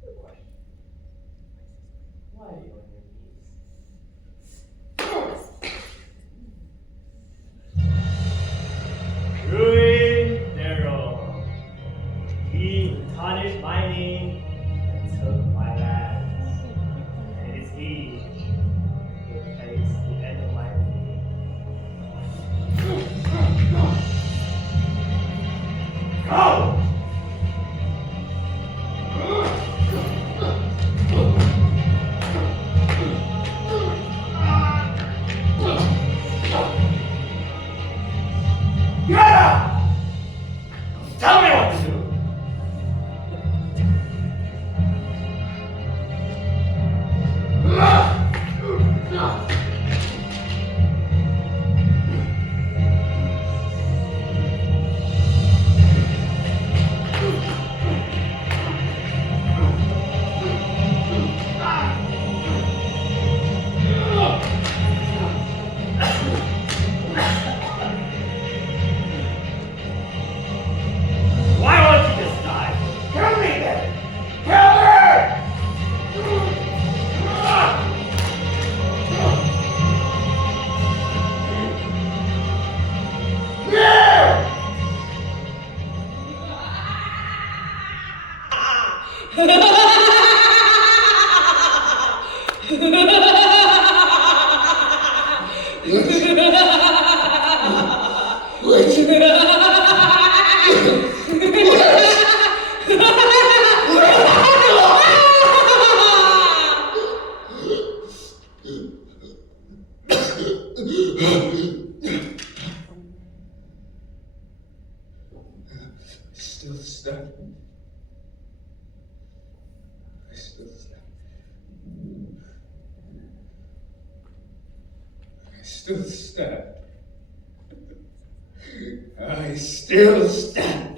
the question. Why are you on your knees? Rui De Rojo. He who tarnished my name and took my lands. And it is he who will place the end of my reign. Go! Get up! Tell me what to do! Ah! Still stand. I still stand. I still stand. I still stand.